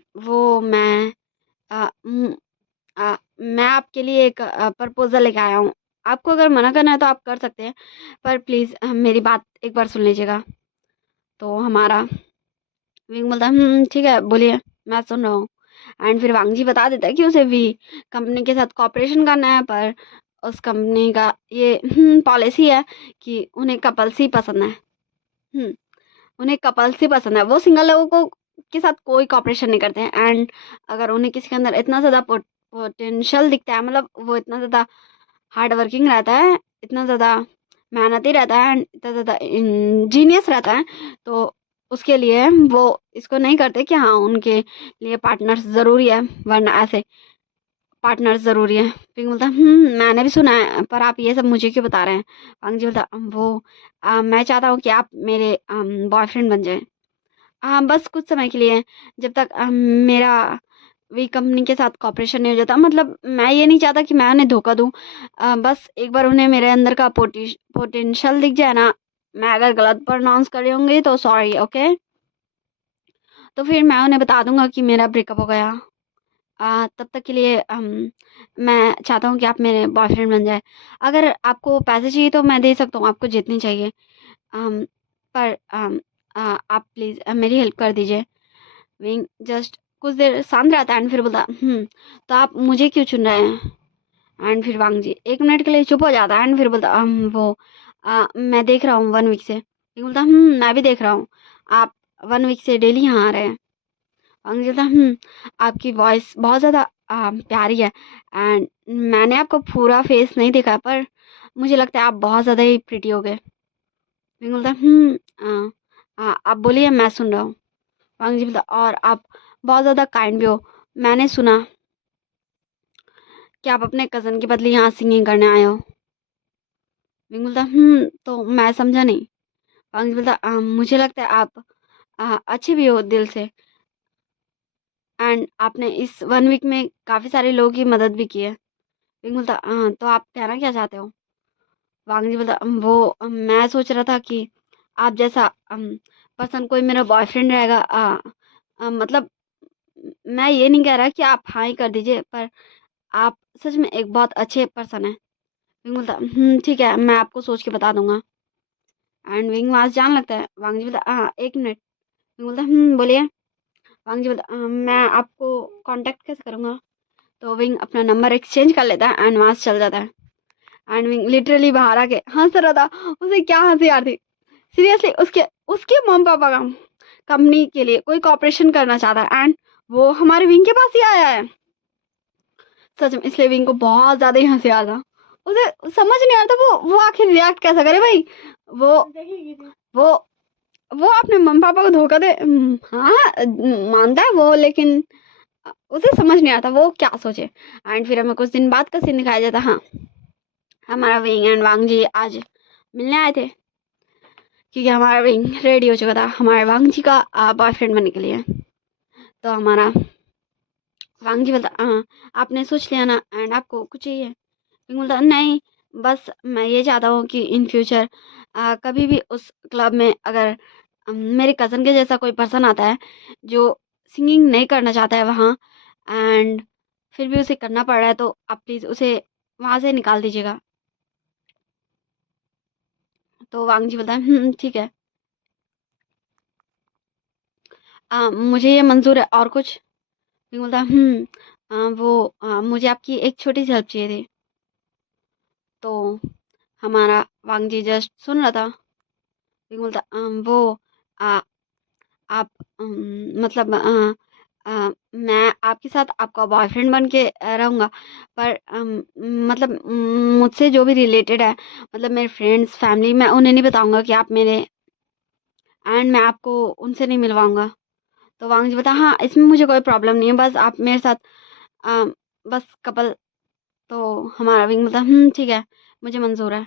मैं आपके लिए एक प्रपोजल लेके आया हूँ, आपको अगर मना करना है तो आप कर सकते हैं, पर प्लीज़ मेरी बात एक बार सुन लीजिएगा। तो हमारा विंग बोलता ठीक है बोलिए, मैं सुन रहा हूँ। एंड फिर वांग जी बता देता है कि उसे भी कंपनी के साथ कॉपरेशन करना है, पर उस कंपनी का ये पॉलिसी है कि उन्हें कपल्स ही पसंद है। हम्म, उन्हें कपल्स ही पसंद है, वो सिंगल लोगों को के साथ कोई कॉपरेशन नहीं करते हैं। एंड अगर उन्हें किसी के अंदर इतना ज़्यादा पोटेंशियल दिखता है, मतलब वो इतना ज़्यादा हार्ड वर्किंग रहता है, इतना ज़्यादा मेहनती रहता है एंड इतना ज़्यादा इंजीनियस रहता है, तो उसके लिए वो इसको नहीं करते कि हाँ उनके लिए पार्टनर्स ज़रूरी है, वरना ऐसे पार्टनर ज़रूरी है। पिंक बोलता मैंने भी सुना है, पर आप ये सब मुझे क्यों बता रहे हैं। वांग जी बोलता मैं चाहता हूँ कि आप मेरे बॉयफ्रेंड बन जाएं। हाँ बस कुछ समय के लिए, जब तक मेरा वी कंपनी के साथ कॉपरेशन नहीं हो जाता। मतलब मैं ये नहीं चाहता कि मैं उन्हें धोखा दूँ, बस एक बार उन्हें मेरे अंदर का पोटेंशियल दिख जाए ना। मैं अगर गलत प्रोनाउंस कर रही होंगी तो सॉरी, ओके। तो फिर मैं उन्हें बता दूंगा कि मेरा ब्रेकअप हो गया। तब तक के लिए मैं चाहता हूँ कि आप मेरे बॉयफ्रेंड बन जाए। अगर आपको पैसे चाहिए तो मैं दे सकता हूँ, आपको जितने चाहिए। अम, पर आप प्लीज़ मेरी हेल्प कर दीजिए। विंग जस्ट कुछ देर शांत रहता है एंड फिर बोलता तो आप मुझे क्यों चुन रहे हैं। एंड फिर वांग जी 1 मिनट के लिए चुप हो जाता है एंड फिर बोलता मैं देख रहा हूँ 1 वीक से। विंग बोलता मैं भी देख रहा हूँ, आप 1 वीक से डेली यहाँ आ रहे हैं। वांग जी बोलता आपकी वॉइस बहुत ज़्यादा प्यारी है एंड मैंने आपका पूरा फेस नहीं देखा, पर मुझे लगता है आप बहुत ज़्यादा ही प्रिटी हो गए। विंग बोलता आप बोलिए, मैं सुन रहा हूँ। वांग जी बोलता और आप बहुत ज़्यादा काइंड भी हो। मैंने सुना कि आप अपने कज़न के बदले यहाँ सिंगिंग करने आए हो। विंग बोलता तो मैं समझा नहीं। वांग जी बोलता मुझे लगता है आप अच्छे भी हो दिल से, एंड आपने इस 1 वीक में काफ़ी सारे लोगों की मदद भी की है। विंग बोलता तो आप कहना क्या चाहते हो। वांग जी बोलता मैं सोच रहा था कि आप जैसा पर्सन कोई मेरा बॉयफ्रेंड रहेगा। मतलब मैं ये नहीं कह रहा कि आप हाँ ही कर दीजिए, पर आप सच में एक बहुत अच्छे पर्सन है। विंग बोलता ठीक है, मैं आपको सोच के बता दूंगा। एंड विंग वहाँ से जाने लगता है। वांग जी बोलता 1 मिनट। विंग बोलता बोलिए। वांग जी बोलता मैं आपको कांटेक्ट कैसे करूँगा। तो विंग अपना नंबर एक्सचेंज कर लेता है एंड वहाँ से चल जाता है। एंड विंग लिटरली बाहर आके हंस रहा था। उसे क्या हंसी आ रही थी, सीरियसली। उसके उसके मम पापा का कंपनी के लिए कोई कॉपरेशन करना चाहता है एंड वो हमारे विंग के पास ही आया है। सच में इसलिए विंग को बहुत ज्यादा ही हंसी आ था। उसे समझ नहीं आता वो आखिर रिएक्ट कैसा करे भाई। वो वो वो अपने मम्मी पापा को धोखा दे, हाँ मानता है वो, लेकिन उसे समझ नहीं आता वो क्या सोचे। एंड फिर हमें कुछ दिन बाद का सीन दिखाया जाता। हाँ, हमारा विंग एंड वांग जी आज मिलने आए थे, क्योंकि हमारा विंग रेडी हो चुका था हमारे वांग जी का बॉयफ्रेंड बनने के लिए। तो हमारा वांग जी बोलता आपने सोच लिया ना एंड आपको कुछ चाहिए। विंग बोलता नहीं, बस मैं ये चाहता हूँ कि इन फ्यूचर कभी भी उस क्लब में अगर मेरे कज़न के जैसा कोई पर्सन आता है जो सिंगिंग नहीं करना चाहता है वहाँ, एंड फिर भी उसे करना पड़ रहा है, तो आप प्लीज़ उसे वहाँ से निकाल दीजिएगा। तो वांग जी बोलता है ठीक है, मुझे ये मंजूर है, और कुछ। विंग बोलता मुझे आपकी एक छोटी सी हेल्प चाहिए थी। तो हमारा वांग जी जस्ट सुन रहा था। विंग बोलता आ, आप मतलब मैं आपके साथ आपका बॉयफ्रेंड बन के रहूँगा, पर मतलब मुझसे जो भी रिलेटेड है, मतलब मेरे फ्रेंड्स फैमिली, मैं उन्हें नहीं बताऊंगा कि आप मेरे, एंड मैं आपको उनसे नहीं मिलवाऊंगा। तो वांग जी बता हाँ इसमें मुझे कोई प्रॉब्लम नहीं है, बस आप मेरे साथ अ, बस कपल। तो हमारा विंग बता ठीक है, मुझे मंजूर है।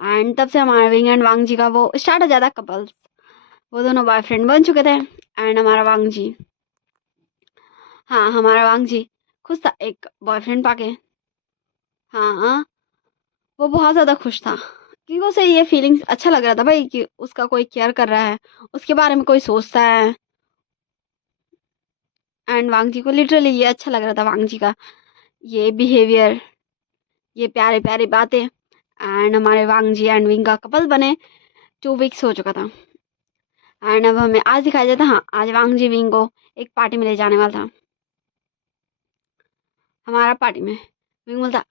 एंड तब से हमारा विंग एंड वांग जी का वो स्टार्ट हो जाता कपल्स। वो दोनों बॉयफ्रेंड बन चुके थे एंड हमारा वांग जी, हाँ हमारा वांग जी खुश था एक बॉयफ्रेंड पाके। हाँ हाँ, वो बहुत ज़्यादा खुश था, क्योंकि उसे ये फीलिंग्स अच्छा लग रहा था भाई कि उसका कोई केयर कर रहा है, उसके बारे में कोई सोचता है। एंड वांग जी को लिटरली ये अच्छा लग रहा था, वांग जी का ये बिहेवियर, ये प्यारे प्यारे बातें। एंड हमारे वांग जी एंड विंग का कपल बने 2 वीक्स हो चुका था। एंड अब हमें आज दिखाया जाता, हाँ आज वांग जी विंग को एक पार्टी में ले जाने वाला था, हमारा पार्टी में। विंग बोलता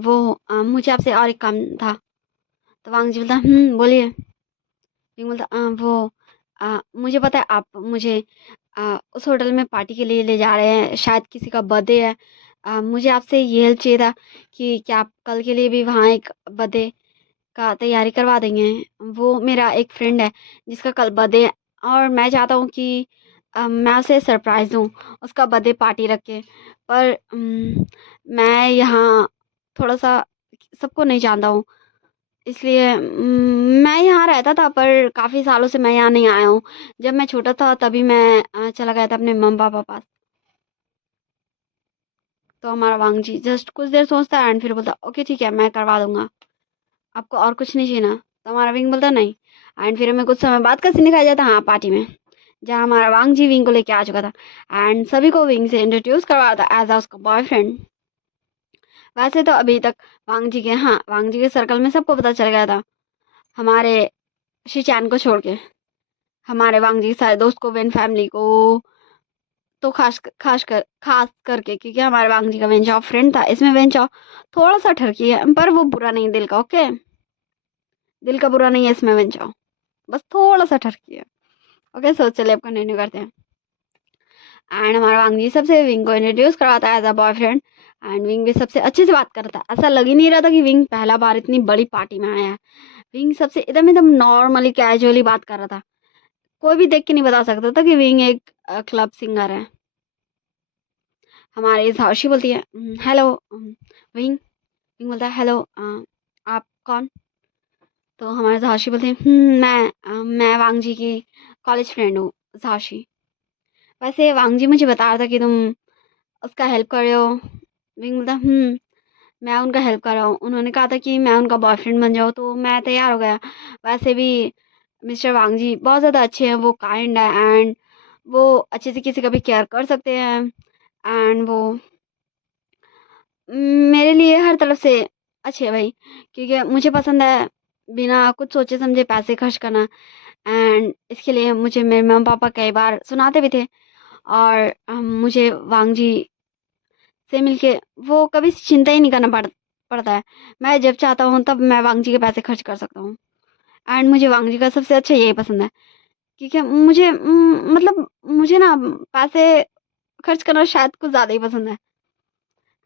वो मुझे आपसे और एक काम था। तो वांग जी बोलता बोलिए। विंग बोलता वो मुझे पता है आप मुझे उस होटल में पार्टी के लिए ले जा रहे हैं, शायद किसी का बर्थडे है। मुझे आपसे ये हेल्प चाहिए था कि क्या आप कल के लिए भी वहाँ एक बर्थडे का तैयारी करवा देंगे। वो मेरा एक फ्रेंड है जिसका कल बर्थडे है, और मैं चाहता हूँ कि मैं उसे सरप्राइज़ दूँ उसका बर्थडे पार्टी रख के। पर मैं यहाँ थोड़ा सा सबको नहीं जानता हूँ, इसलिए मैं यहाँ रहता था, पर काफ़ी सालों से मैं यहाँ नहीं आया हूँ। जब मैं छोटा था तभी मैं चला गया था अपने मम्मी पापा पास। तो हमारा वांग जी जस्ट कुछ देर सोचता है एंड फिर बोलता ओके ठीक है मैं करवा दूंगा, आपको और कुछ नहीं चाहिए ना। तो हमारा विंग बोलता नहीं। एंड फिर हमें कुछ समय बाद का सीन दिखाया जाता, हाँ पार्टी में, जहाँ हमारा वांग जी विंग को लेके आ चुका था एंड सभी को विंग से इंट्रोड्यूस करवा था एज उसका बॉयफ्रेंड। वैसे तो अभी तक वांग जी के सर्कल में सबको पता चल गया था, हमारे शिचान को छोड़ के। हमारे वांग जी के सारे दोस्त को, वेन फैमिली को, तो खास करके क्योंकि हमारे वांग जी का वेंचाओ फ्रेंड था। इसमें वेंचाओ थोड़ा सा ठरकी है, पर वो बुरा नहीं दिल का, ओके दिल का बुरा नहीं है इसमें वेंचाओ, बस थोड़ा सा ठरकी है। ओके सो चलिए अब कंटिन्यू करते हैं। एंड हमारा वांग जी सबसे विंग को इंट्रोड्यूस करवाता है एज अ बॉयफ्रेंड। एंड विंग भी सबसे अच्छे से बात करता है, ऐसा लग ही नहीं रहा था कि विंग पहला बार इतनी बड़ी पार्टी में आया है। विंग सबसे एकदम एकदम नॉर्मली कैजुअली बात कर रहा था, कोई भी देख के नहीं बता सकता था कि विंग एक क्लब सिंगर है। हमारी झाशी बोलती है हेलो विंग। विंग बोलता है हेलो आप कौन। तो हमारे झाशी बोलते हैं मैं वांग जी की कॉलेज फ्रेंड हूँ झाशी। वैसे वांग जी मुझे बता रहा था कि तुम उसका हेल्प कर रहे हो। विंग बोलता मैं उनका हेल्प कर रहा हूँ, उन्होंने कहा था कि मैं उनका बॉयफ्रेंड बन जाऊँ तो मैं तैयार हो गया। वैसे भी मिस्टर वांग जी बहुत ज़्यादा अच्छे हैं, वो काइंड है एंड वो अच्छे से किसी का भी केयर कर सकते हैं। एंड वो मेरे लिए हर तरफ से अच्छे है भाई, क्योंकि मुझे पसंद है बिना कुछ सोचे समझे पैसे खर्च करना। एंड इसके लिए मुझे मेरे मम्मी पापा कई बार सुनाते भी थे, और मुझे वांग जी से मिलके वो कभी चिंता ही नहीं करना पड़ता है। मैं जब चाहता हूँ तब मैं वांग जी के पैसे खर्च कर सकता हूँ। एंड मुझे वांग जी का सबसे अच्छा यही पसंद है, क्योंकि मुझे मतलब मुझे ना पैसे खर्च करना शायद कुछ ज़्यादा ही पसंद है।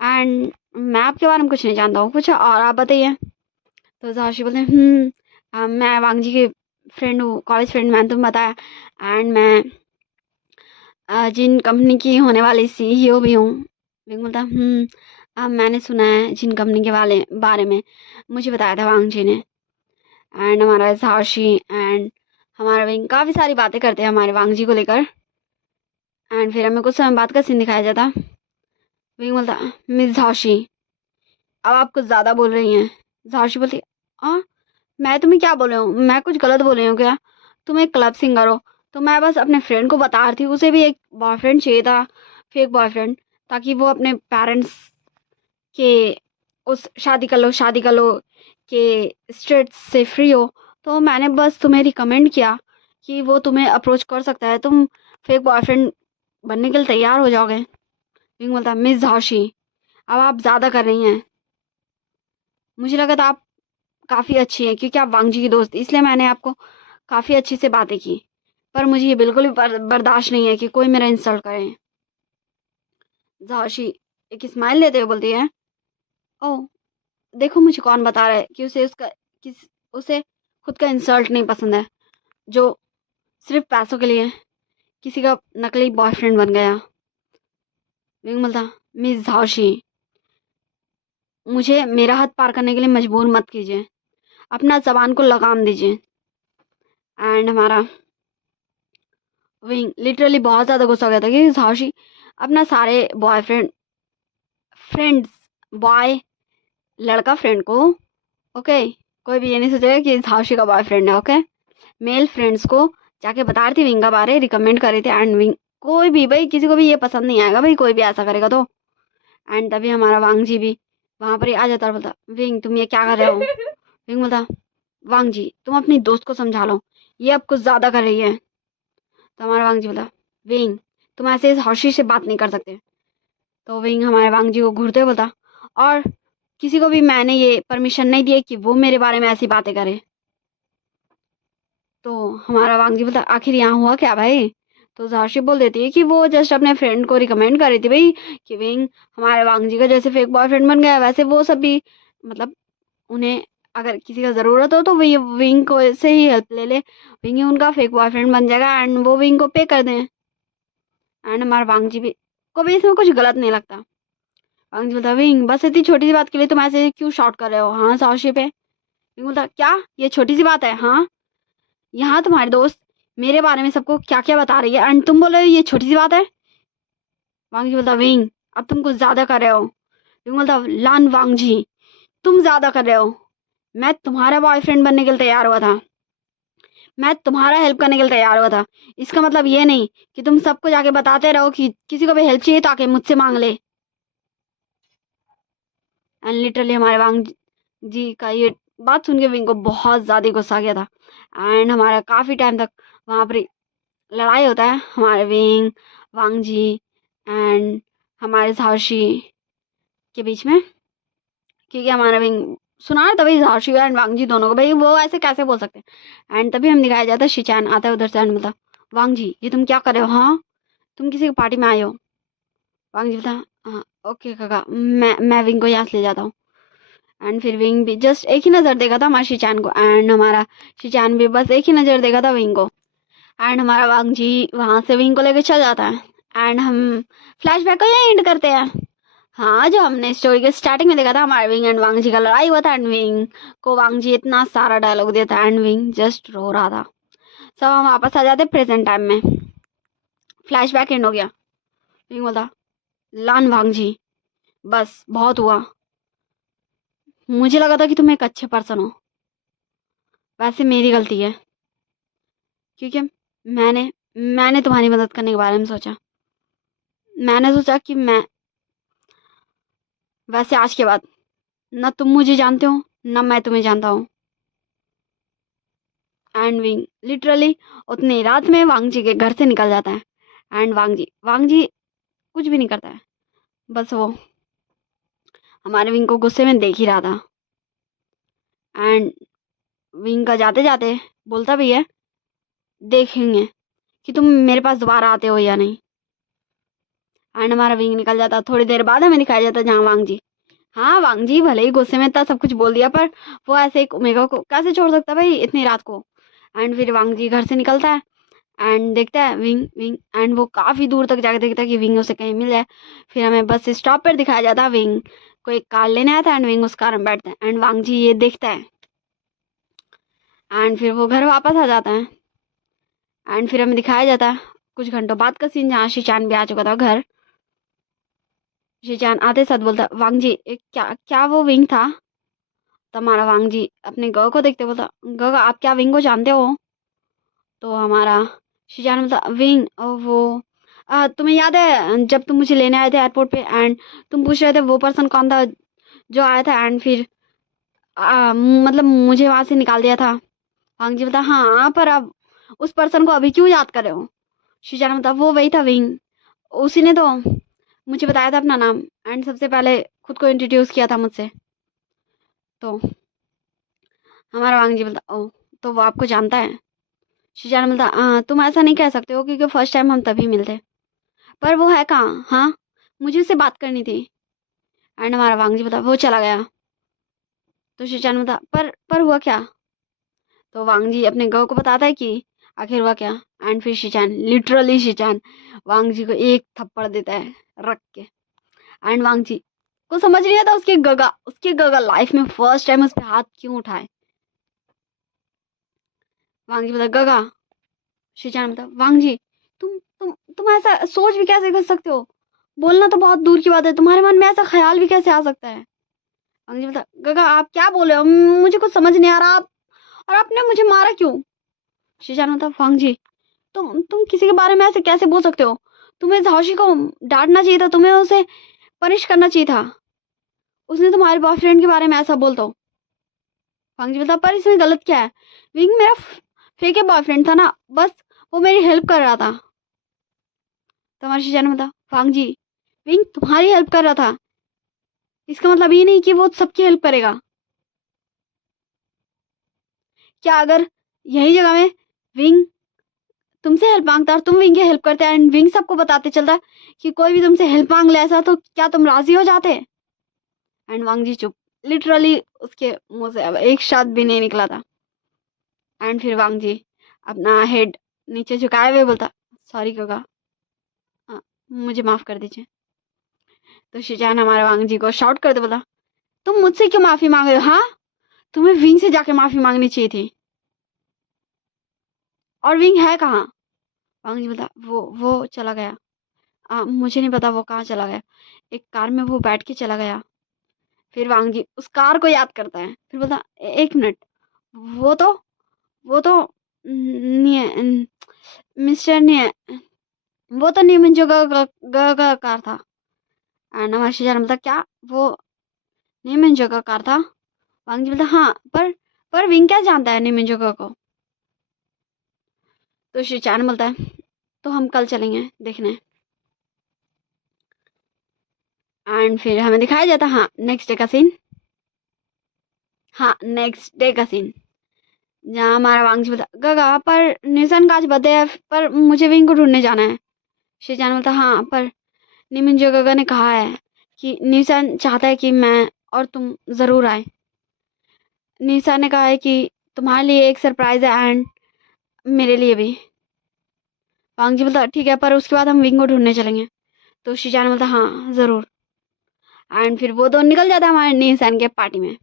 एंड मैं आपके बारे में कुछ नहीं जानता हूँ, कुछ और आप बताइए। तो झाशी बोलते हैं मैं वांग जी की फ्रेंड हूँ, कॉलेज फ्रेंड, मैंने तुम्हें बताया। एंड मैं जिन कंपनी की होने वाली सीईओ भी हूँ। विंग बोलता मैंने सुना है जिन कंपनी के वाले बारे में, मुझे बताया था वांग जी ने। एंड हमारा झाशी एंड हमारा विंग काफ़ी सारी बातें करते हैं हमारे वांग जी को लेकर। एंड फिर हमें कुछ समय बाद का सीन दिखाया जाता। विंग बोलता मिस झाशी अब आप कुछ ज़्यादा बोल रही हैं। झाशी बोलती हाँ मैं तुम्हें क्या बोल रही हूँ, मैं कुछ गलत बोल रही हूँ क्या। तुम एक क्लब सिंगर हो, तो मैं बस अपने फ्रेंड को बता रही थी, उसे भी एक बॉयफ्रेंड चाहिए था, फेक बॉयफ्रेंड, ताकि वो अपने पेरेंट्स के उस शादी कर लो के स्ट्रेस से फ्री हो। तो मैंने बस तुम्हें रिकमेंड किया कि वो तुम्हें अप्रोच कर सकता है, तुम फेक बॉयफ्रेंड बनने के लिए तैयार हो जाओगे। विंग बोलता मिस झाशी अब आप ज़्यादा कर रही हैं, मुझे लगा था आप काफ़ी अच्छी हैं क्योंकि आप वांग जी की दोस्त, इसलिए मैंने आपको काफ़ी अच्छी से बातें की। पर मुझे ये बिल्कुल भी बर्दाश्त नहीं है कि कोई मेरा इंसल्ट करे। झाशी एक स्माइल लेते हुए बोलती है ओह देखो मुझे कौन बता रहा है कि उसे खुद का इंसल्ट नहीं पसंद है, जो सिर्फ पैसों के लिए किसी का नकली बॉयफ्रेंड बन गया। विंग बोलता मिस झाशी मुझे मेरा हाथ पार करने के लिए मजबूर मत कीजिए, अपना जबान को लगाम दीजिए। एंड हमारा विंग लिटरली बहुत ज़्यादा गुस्सा हो गया था कि झाशी अपना सारे बॉयफ्रेंड फ्रेंड्स बॉय लड़का फ्रेंड को, ओके कोई भी ये नहीं सोचेगा कि झाशी का बॉयफ्रेंड है, ओके मेल फ्रेंड्स को जाके बता रही थी विंग का बारे, रिकमेंड कर रही थी। एंड विंग कोई भी भाई किसी को भी ये पसंद नहीं आएगा भाई, कोई भी ऐसा करेगा तो। एंड तभी हमारा वांग जी भी वहां पर ही आ जाता और बोलता विंग तुम ये क्या कर रहे हो। विंग बोलता वांग जी तुम अपनी दोस्त को समझा लो, ये अब कुछ ज़्यादा कर रही है। तो हमारा वांग जी बोलता विंग तुम ऐसे इस हर्षी से बात नहीं कर सकते। तो विंग हमारे वांग जी को घूरते हुए बोलता और किसी को भी मैंने ये परमिशन नहीं दी कि वो मेरे बारे में ऐसी बातें करे। तो हमारा वांग जी बोलता आखिर यहाँ हुआ क्या भाई। तो झाशी बोल देती है कि वो जस्ट अपने फ्रेंड को रिकमेंड कर रही थी भाई कि विंग हमारे वांग जी का जैसे फेक बॉयफ्रेंड बन गया वैसे वो सब भी मतलब उन्हें अगर किसी का ज़रूरत हो तो वो विंग को से ही हेल्प ले ले। विंग ही उनका फेक बॉयफ्रेंड बन जाएगा एंड वो विंग को पे कर दें। एंड हमारे वांग जी भी को भी इसमें कुछ गलत नहीं लगता। वांग जी बोलता विंग बस इतनी छोटी सी बात के लिए तुम ऐसे क्यों शॉर्ट कर रहे हो हाँ साहशी पे। विंग बोलता क्या ये छोटी सी बात है हाँ यहाँ तुम्हारे दोस्त मेरे बारे में सबको क्या क्या बता रही है एंड तुम बोल रहे हो ये छोटी सी बात है। वांग जी बोलता विंग अब तुम कुछ ज्यादा कर रहे हो। विंग बोलता लान वांग जी तुम ज्यादा कर रहे हो। मैं तुम्हारा बॉयफ्रेंड बनने के लिए तैयार हुआ था। मैं तुम्हारा हेल्प करने के लिए तैयार हुआ था। इसका मतलब ये नहीं कि तुम सबको जाके बताते रहो कि किसी को भी हेल्प चाहिए तो आके मुझसे मांग ले। एंड लिटरली हमारे वांग जी का ये बात सुन के विंग को बहुत ज़्यादा गुस्सा आ गया था। एंड हमारा काफ़ी टाइम तक वहाँ पर लड़ाई होता है हमारे विंग वांग जी एंड हमारे साहशी के बीच में क्योंकि हमारा विंग सुना है तभी झाशी एंड वांग जी दोनों को भाई वो ऐसे कैसे बोल सकते हैं। एंड तभी हम दिखाया जाता है शिचान आता है उधर से एंड बोलता वांग जी ये तुम क्या कर रहे हो हाँ तुम किसी की पार्टी में आए हो। वांग जी बोलता हाँ ओके काका मैं विंग को यहाँ से ले जाता हूँ। एंड फिर विंग भी जस्ट एक ही नज़र देखा था हमारे शिचान को एंड हमारा शिचान भी बस एक ही नज़र देखा था विंग को। एंड हमारा वांग जी वहाँ से विंग को लेकर चल जाता है। एंड हम फ्लैशबैक को यही एंड करते हैं। हाँ जो हमने स्टोरी के स्टार्टिंग में देखा था हमारे विंग एंड वांग जी का लड़ाई हुआ था एंड विंग को वांग जी इतना सारा डायलॉग दिया था एंड विंग जस्ट रो रहा था। सब हम वापस आ जाते प्रेजेंट टाइम में। फ्लैशबैक एंड हो गया। विंग बोलता लान वांग जी बस बहुत हुआ। मुझे लगा था कि तुम एक अच्छे पर्सन हो वैसे मेरी गलती है क्योंकि मैंने मैंने तुम्हारी मदद करने के बारे में सोचा। मैंने सोचा कि मैं वैसे आज के बाद न तुम मुझे जानते हो न मैं तुम्हें जानता हूँ। एंड विंग लिटरली उतनी रात में वांग जी के घर से निकल जाता है। एंड वांग जी कुछ भी नहीं करता है बस वो हमारे विंग को गुस्से में देख ही रहा था। एंड विंग का जाते जाते बोलता भी है देखेंगे कि तुम मेरे पास दोबारा आते हो या नहीं। एंड हमारा विंग निकल जाता। थोड़ी देर बाद हमें दिखाया जाता जहाँ वांग जी हाँ वांग जी भले ही गुस्से में इतना सब कुछ बोल दिया पर वो ऐसे एक ओमेगा को कैसे छोड़ सकता भाई इतनी रात को। एंड फिर वांग जी घर से निकलता है एंड देखता है विंग विंग एंड वो काफ़ी दूर तक जाके देखता है कि विंग उसे कहीं मिल जाए। फिर हमें बस स्टॉप पर दिखाया जाता है विंग को एक कार लेने आया था एंड विंग उस कार में बैठता है एंड वांग जी ये देखता है एंड फिर वो घर वापस आ जाता है। एंड फिर हमें दिखाया जाता है कुछ घंटों बाद का सीन जहाँ शिचान भी आ चुका था घर। शिचान आते साथ बोलता वांग जी क्या क्या वो विंग था। तो हमारा वांग जी अपने गौ को देखते बोलता गौ आप क्या विंग को जानते हो। तो हमारा शिजान बोलता विंग वो तुम्हें याद है जब तुम मुझे लेने आए थे एयरपोर्ट पे एंड तुम पूछ रहे थे वो पर्सन कौन था जो आया था एंड फिर मतलब मुझे वहां से निकाल दिया था। वांग जी बोलता हाँ पर अब उस पर्सन को अभी क्यों याद कर रहे हो। शिजान बोलता वो वही था विंग उसी ने तो मुझे बताया था अपना नाम एंड सबसे पहले खुद को इंट्रोड्यूस किया था मुझसे। तो हमारा वांग जी बोलता ओ तो वो आपको जानता है। शिजान बोलता तुम ऐसा नहीं कह सकते हो क्योंकि फर्स्ट टाइम हम तभी मिलते पर वो है कहाँ हाँ मुझे उससे बात करनी थी। एंड हमारा वांग जी बोलता वो चला गया। तो शिजान बोलता पर हुआ क्या। तो वांग जी अपने गौ को बताता है कि आखिर हुआ क्या। एंड फिर शिचान लिटरली शिचान वांग जी को एक थप्पड़ देता है रख के। एंड वांग जी को समझ नहीं आता उसके गगा लाइफ में फर्स्ट टाइम उस पर हाथ क्यों उठाए। वांग जी बोलता गगा। शिचान बोलता वांग जी तुम ऐसा सोच भी कैसे कर सकते हो। बोलना तो बहुत दूर की बात है तुम्हारे मन में ऐसा ख्याल भी कैसे आ सकता है। वांग जी बोलता गगा आप क्या बोले हो मुझे कुछ समझ नहीं आ रहा आप और आपने मुझे मारा क्यों। शिजान बोलता वांग जी तुम किसी के बारे में ऐसे कैसे बोल सकते हो। तुम्हें झाशी को डांटना चाहिए था तुम्हें उसे पनिश करना चाहिए था। उसने तुम्हारे बॉयफ्रेंड के बारे में ऐसा बोल तो। वांग जी बोलता पर इसमें गलत क्या है। विंग मेरा फेक बॉयफ्रेंड था ना बस वो मेरी हेल्प कर रहा था। तो हमारे शीशा ने बोला वांग जी विंग तुम्हारी हेल्प कर रहा था, इसका मतलब ये नहीं कि वो सबकी हेल्प करेगा। क्या अगर यही जगह में विंग तुमसे हेल्प मांगता और तुम विंग की हेल्प करते एंड विंग सबको बताते चलता कि कोई भी तुमसे हेल्प मांग ले ऐसा, तो क्या तुम राजी हो जाते? एंड वांग जी चुप, लिटरली उसके मुंह से अब एक शब्द भी नहीं निकला था। एंड फिर वांग जी अपना हेड नीचे झुकाए हुए बोलता सॉरी काका, हाँ, मुझे माफ कर दीजिए। तो शिजान हमारे वांग जी को शाउट करते बोला तुम मुझसे क्यों माफी मांग रहे हो? हाँ, तुम्हें विंग से जाके माफी मांगनी चाहिए थी। और विंग है कहाँ? वांग जी बोलता वो चला गया। मुझे नहीं पता वो कहाँ चला गया, एक कार में वो बैठ के चला गया। फिर वांग जी उस कार को याद करता है, फिर बोलता एक मिनट, वो तो नहीं है मिस्टर, नहीं है, वो तो नीमंजो का कार था। नवाज शिजान बोलता क्या वो नीमंजो का कार था? वांग जी बोलता हाँ, पर विंग क्या जानता है नीमंजो को? तो शिजान बोलता है तो हम कल चलेंगे देखने। एंड फिर हमें दिखाया जाता हाँ नेक्स्ट डे का सीन। हाँ नेक्स्ट डे का सीन जहाँ हमारा वांग जी बोलता गगा पर निशन का आज बर्थडे है, पर मुझे विंग को ढूंढने जाना है। शिजान बोलता हाँ पर निमिंजो गगा ने कहा है कि निशान चाहता है कि मैं और तुम जरूर आए। निशा ने कहा है कि तुम्हारे लिए एक सरप्राइज है एंड मेरे लिए भी। वांग जी बोलता ठीक है, पर उसके बाद हम विंग को ढूंढने चलेंगे। तो शिजान बोलता हाँ जरूर। एंड फिर वो दोनों निकल जाता है हमारे निशान के पार्टी में।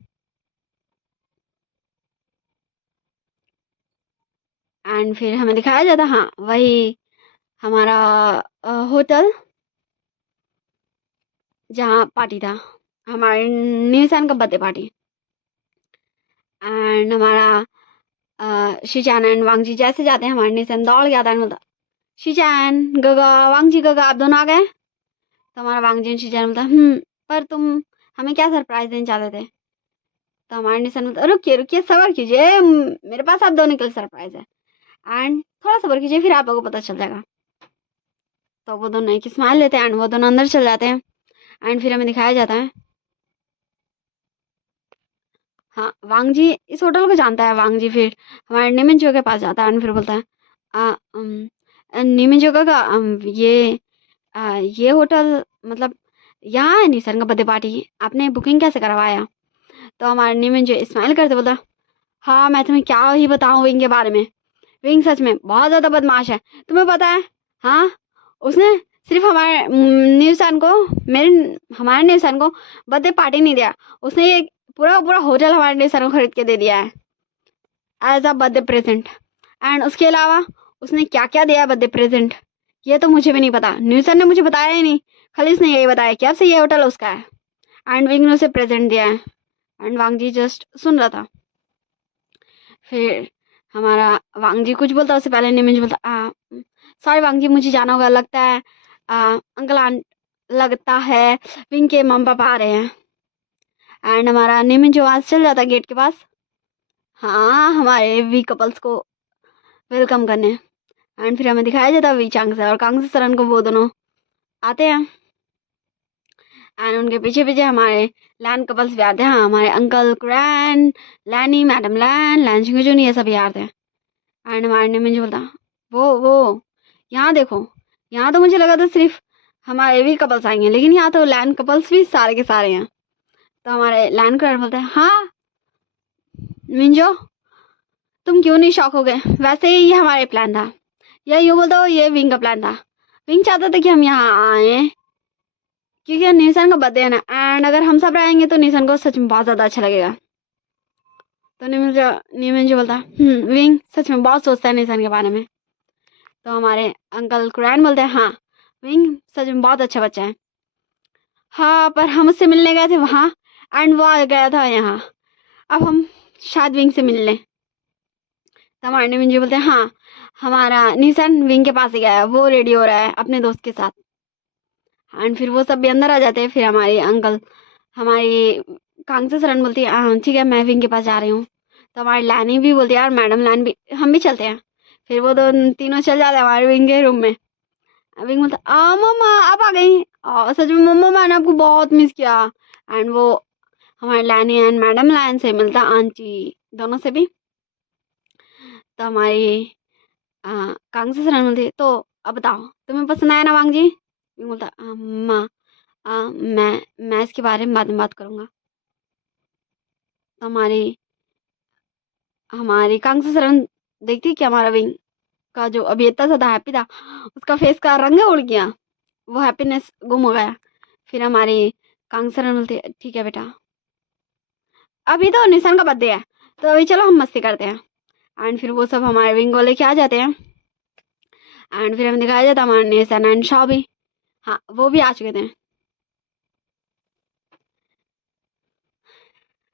एंड फिर हमें दिखाया जाता हाँ वही हमारा होटल जहाँ पार्टी था, हमारे निशान का बर्थडे पार्टी। एंड हमारा शिजान एंड वांग जी जैसे जाते हैं हमारे निशान दौड़ के आता है, बोलता शिजान गगा वांग जी गगा आप दोनों आ गए। तो हमारा वांग जी शिजान बोलता पर तुम हमें क्या सरप्राइज देना चाहते थे? तो हमारे निशान बोलता रुकिए रुकिए सबर कीजिए, मेरे पास आप दोनों के लिए सरप्राइज है एंड थोड़ा सबर कीजिए फिर आप लोगों को पता चल जाएगा। तो वो दोनों एक स्माइल लेते हैं एंड वो दोनों अंदर चल जाते हैं। एंड फिर हमें दिखाया जाता है हाँ वांग जी इस होटल को जानता है। वांग जी फिर हमारे निमिंजो के पास जाता है एंड फिर बोलता है निमिंजो का ये होटल मतलब यहाँ है निशन का बर्थडे पार्टी, आपने बुकिंग कैसे करवाया? तो हमारे निमिंजो स्माइल करते बोलता हाँ मैं तुम्हें क्या ही बताऊँ विंग के बारे में, विंग सच में बहुत ज़्यादा बदमाश है, तुम्हें पता है? हाँ, उसने सिर्फ हमारे न्यूसन को हमारे न्यूसन को बर्थडे पार्टी नहीं दिया, उसने ये पूरा पूरा होटल हमारे न्यूसन को खरीद के दे दिया है as a birthday present. And उसके अलावा उसने क्या क्या दिया बर्थडे प्रेजेंट ये तो मुझे भी नहीं पता, न्यूसन ने मुझे बताया ही नहीं, खाली उसने यही बताया कि अब से ये होटल उसका है एंड विंग ने उसे प्रेजेंट दिया है। एंड वांग जी जस्ट सुन रहा था। फिर हमारा वांग जी कुछ बोलता उससे पहले निमिंज बोलता सॉरी वांग जी मुझे जाना होगा, लगता है अंकल आंट लगता है विंग के मम्मी पापा आ रहे हैं। एंड हमारा निमिंज वहां से चल जाता गेट के पास हाँ हमारे वी कपल्स को वेलकम करने। एंड फिर हमें दिखाया जाता वी चांग से और कांग से सरन को, वो दोनों आते हैं एंड उनके पीछे पीछे हमारे लैन कपल्स भी आते हैं, हाँ हमारे अंकल क्रैन लैनी मैडम लैन शिंगजून ये सभी आते हैं। एंड हमारे ने मुझे बोलता वो यहाँ देखो, यहाँ तो मुझे लगा था सिर्फ हमारे भी कपल्स आएंगे लेकिन यहाँ तो लैन कपल्स भी सारे के सारे हैं। तो हमारे लैन क्रैन बोलते हैं हाँ मिंजो तुम क्यों नहीं शॉक हो गए, वैसे ही ये हमारे प्लान था, या यूँ बोलते हो ये विंग का प्लान था। विंग चाहता था कि हम यहाँ आए क्योंकि निशान का बर्थडे है ना, एंड अगर हम सब रहेंगे तो निशान को सच में बहुत ज़्यादा अच्छा लगेगा। तो निमिंजो बोलता विंग सच में बहुत सोचता है निशान के बारे में। तो हमारे अंकल कुरैन बोलते हैं हाँ विंग सच में बहुत अच्छा बच्चा है, हाँ पर हम उससे मिलने गए थे वहाँ एंड वो आ गया था यहाँ, अब हम शायद विंग से मिल लें। तो हमारे निमिंजो बोलते हैं हाँ हमारा निशान विंग के पास ही गया है, वो रेडी हो रहा है अपने दोस्त के साथ। एंड फिर वो सब भी अंदर आ जाते हैं। फिर हमारे अंकल हमारी कांग से सरन बोलती है हाँ ठीक है मैं विंग के पास जा रही हूँ। तो हमारी लैनी भी बोलती है यार मैडम लैन भी हम भी चलते हैं। फिर वो दोनों तीनों चल जाते हैं हमारे विंग के रूम में। विंग बोलता मम्मा आप आ गई। सच में मम्मा मैंने आपको बहुत मिस किया। एंड वो हमारे लैनी एंड मैडम लाइन से मिलता, आंटी दोनों से भी। तो हमारी कांग से सर मिलती, तो अब बताओ तुम्हें पसंद आया ना वांग जी। विंग बोलता माँ मैं इसके बारे में बाद में बात करूंगा। तो हमारी हमारी कांग से सर देखती कि हमारा विंग का जो अभी इतना ज़्यादा हैप्पी था उसका फेस का रंग उड़ गया, वो हैप्पीनेस गुम हो गया। फिर हमारी कांगसरन बोलती ठीक है बेटा, अभी तो निशान का बर्थडे है तो अभी चलो हम मस्ती करते हैं। एंड फिर वो सब हमारे विंग को लेके आ जाते हैं। एंड फिर हमें दिखाया जाता है हमारे निशान एंड शाह भी, हाँ वो भी आ चुके थे।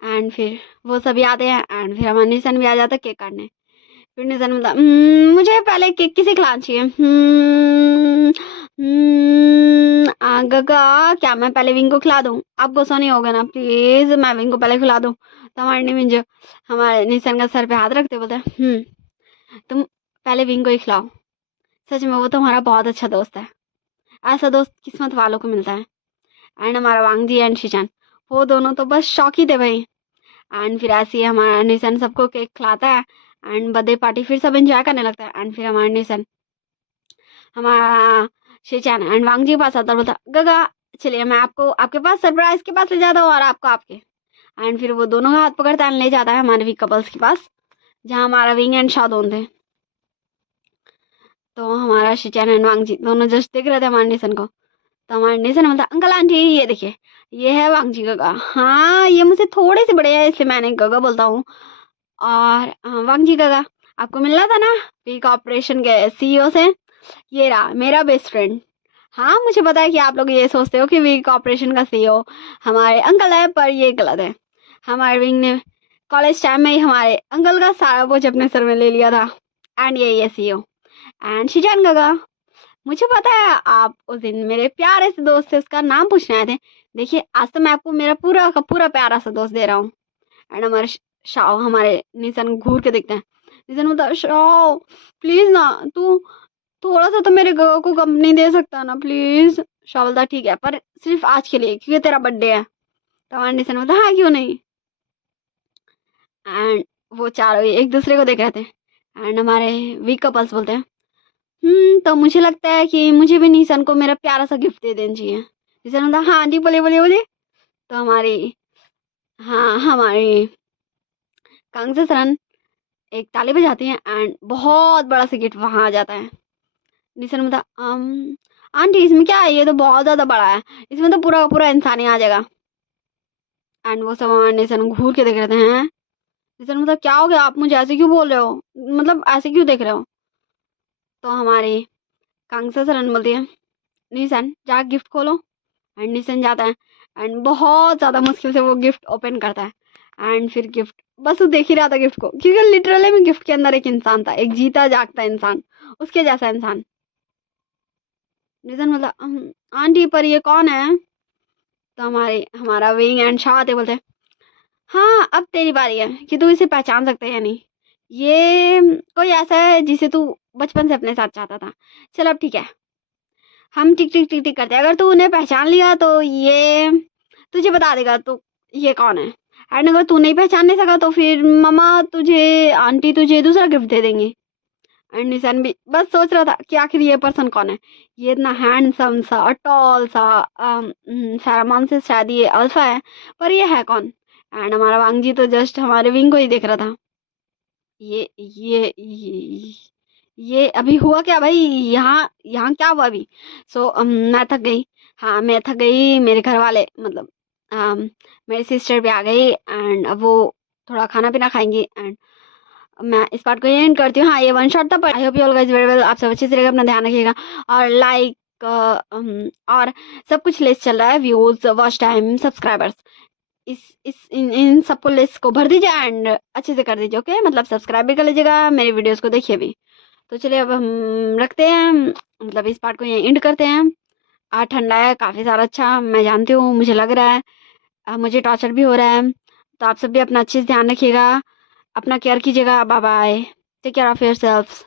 एंड फिर वो सभी आते हैं एंड फिर हमारा निशान भी आ जाता है केक काटने। फिर निशान बोलता मुझे पहले केक किसे खिलाना चाहिए। गगा क्या मैं पहले विंग को खिला दूं, आप गुस्सा नहीं होगा ना प्लीज, मैं विंग को पहले खिला दूं। तो हमारे निमिंज हमारे निशान का सर पे हाथ रखते बोलते तुम पहले विंग को ही खिलाओ, सच में वो तुम्हारा बहुत अच्छा दोस्त है, ऐसा दोस्त किस्मत वालों को मिलता है। एंड हमारा वांगजी एंड शिचान वो दोनों तो बस शौक ही थे भाई। एंड फिर ऐसे ही हमारा निशान सबको केक खिलाता है एंड बर्थडे पार्टी फिर सब एंजॉय करने लगता है। एंड फिर हमारा निशान हमारा शिचान एंड वांगजी के पास आता है, बोलता गगा चलिए मैं आपको आपके पास सरप्राइज के पास ले जाता हूँ और आपको आपके। एंड फिर वो दोनों का हाथ पकड़ता है ले जाता है हमारे वीक कपल्स के पास जहाँ हमारा विंग एंड शादोन थे। तो हमारा शिचान एंड वांगजी दोनों जस्ट देख रहे थे हमारे निशन को। तो हमारे निशन बोलता अंकल आंटी ये देखिए ये है वांगजी गगा, हाँ ये मुझसे थोड़े से बड़े हैं इसलिए मैंने गगा बोलता हूँ। और वांगजी गगा आपको मिलना था ना वी कॉर्पोरेशन के सीईओ से, ये रहा मेरा बेस्ट फ्रेंड। हाँ मुझे पता है कि आप लोग ये सोचते हो कि वी कॉर्पोरेशन का सीईओ हमारे अंकल है, पर ये गलत है। हमारे विंग ने कॉलेज टाइम में ही हमारे अंकल का सारा बोझ अपने सर में ले लिया था एंड ये सीईओ एंड शिजान गगा। मुझे पता है आप उस दिन मेरे प्यारे से दोस्त से उसका नाम पूछने आए थे, देखिए आज तो मैं आपको मेरा पूरा का पूरा प्यारा सा दोस्त दे रहा हूँ। एंड हमारे शाह हमारे निशन घूर के देखते हैं। निशन बोलता शाह प्लीज ना तू थोड़ा सा तो मेरे गगा को कंपनी दे सकता है ना प्लीज। शाह बोलता ठीक है पर सिर्फ आज के लिए क्योंकि तेरा बर्थडे है। तो हमारे निशन बोलता हाँ क्यों नहीं। एंड वो चारों एक दूसरे को देख रहे थे एंड हमारे वीक कपल्स बोलते हैं तो मुझे लगता है कि मुझे भी निशन को मेरा प्यारा सा गिफ्ट दे देना चाहिए। निशन बोलता हाँ जी बोलिए बोलिए बोलिए। तो हमारी कांगसे सरन एक ताली बजाती है एंड बहुत बड़ा सा गिफ्ट वहां आ जाता है। निशन बोलता आंटी इसमें क्या है, ये तो बहुत ज्यादा बड़ा है, इसमें तो पूरा का पूरा इंसान ही आ जाएगा। एंड वो सब हमारे निशन घूर के देख रहे हैं। निशन बोलता क्या हो गया, आप मुझे ऐसे क्यों बोल रहे हो, मतलब ऐसे क्यों देख रहे हो। तो हमारी कांगसे सरन बोलती है निशन जा गिफ्ट खोलो। एंड निशन जाता है एंड बहुत ज्यादा मुश्किल से वो गिफ्ट ओपन करता है। एंड फिर गिफ्ट बस वो देख ही रहा था गिफ्ट को, क्योंकि लिटरली में गिफ्ट के अंदर एक इंसान था, एक जीता जागता इंसान, उसके जैसा इंसान। निशन बोलता आंटी पर ये कौन है। तो हमारा विंग एंड शाह आते बोलते हाँ अब तेरी बारी है कि तू इसे पहचान सकते है या नहीं, ये कोई ऐसा है जिसे तू बचपन से अपने साथ चाहता था। चल अब ठीक है हम टिक टिक टिक टिक करते हैं, अगर तू उन्हें पहचान लिया तो ये तुझे बता देगा तो ये कौन है। एंड अगर तू नहीं पहचानने सका तो फिर मम्मा तुझे आंटी तुझे दूसरा गिफ्ट दे देंगी। एंड निशान भी बस सोच रहा था कि आखिर ये पर्सन कौन है, ये इतना हैंडसम सा टॉल सा फेरामॉन से शायद ये अल्फा है, पर ये है कौन। एंड हमारा वांगजी तो जस्ट हमारे विंग को ही देख रहा था। ये अभी हुआ क्या भाई, यहाँ यहाँ क्या हुआ अभी। मैं थक गई, हाँ मैं थक गई, मेरे घर वाले मतलब मेरी सिस्टर भी आ गई एंड अब वो थोड़ा खाना पीना खाएंगी एंड मैं इस पार्ट को एंड करती हूँ। हाँ ये वन शॉट था पर I hope you all guys very well, आप सब अच्छे से रहेगा, अपना ध्यान रखिएगा और लाइक और सब कुछ लिस्ट चल रहा है, व्यूज वॉच टाइम सब्सक्राइबर्स, इन सबको लिस्ट को भर दीजिए एंड अच्छे से कर दीजिए ओके, मतलब सब्सक्राइब भी कर लीजिएगा, मेरी वीडियोस को देखिए भी। तो चलिए अब हम रखते हैं, मतलब इस पार्ट को यहीं एंड करते हैं। आज ठंडा है काफ़ी सारा, अच्छा मैं जानती हूँ, मुझे लग रहा है मुझे टॉर्चर भी हो रहा है। तो आप सब भी अपना अच्छे से ध्यान रखिएगा, अपना केयर कीजिएगा, bye bye, take care of yourselves.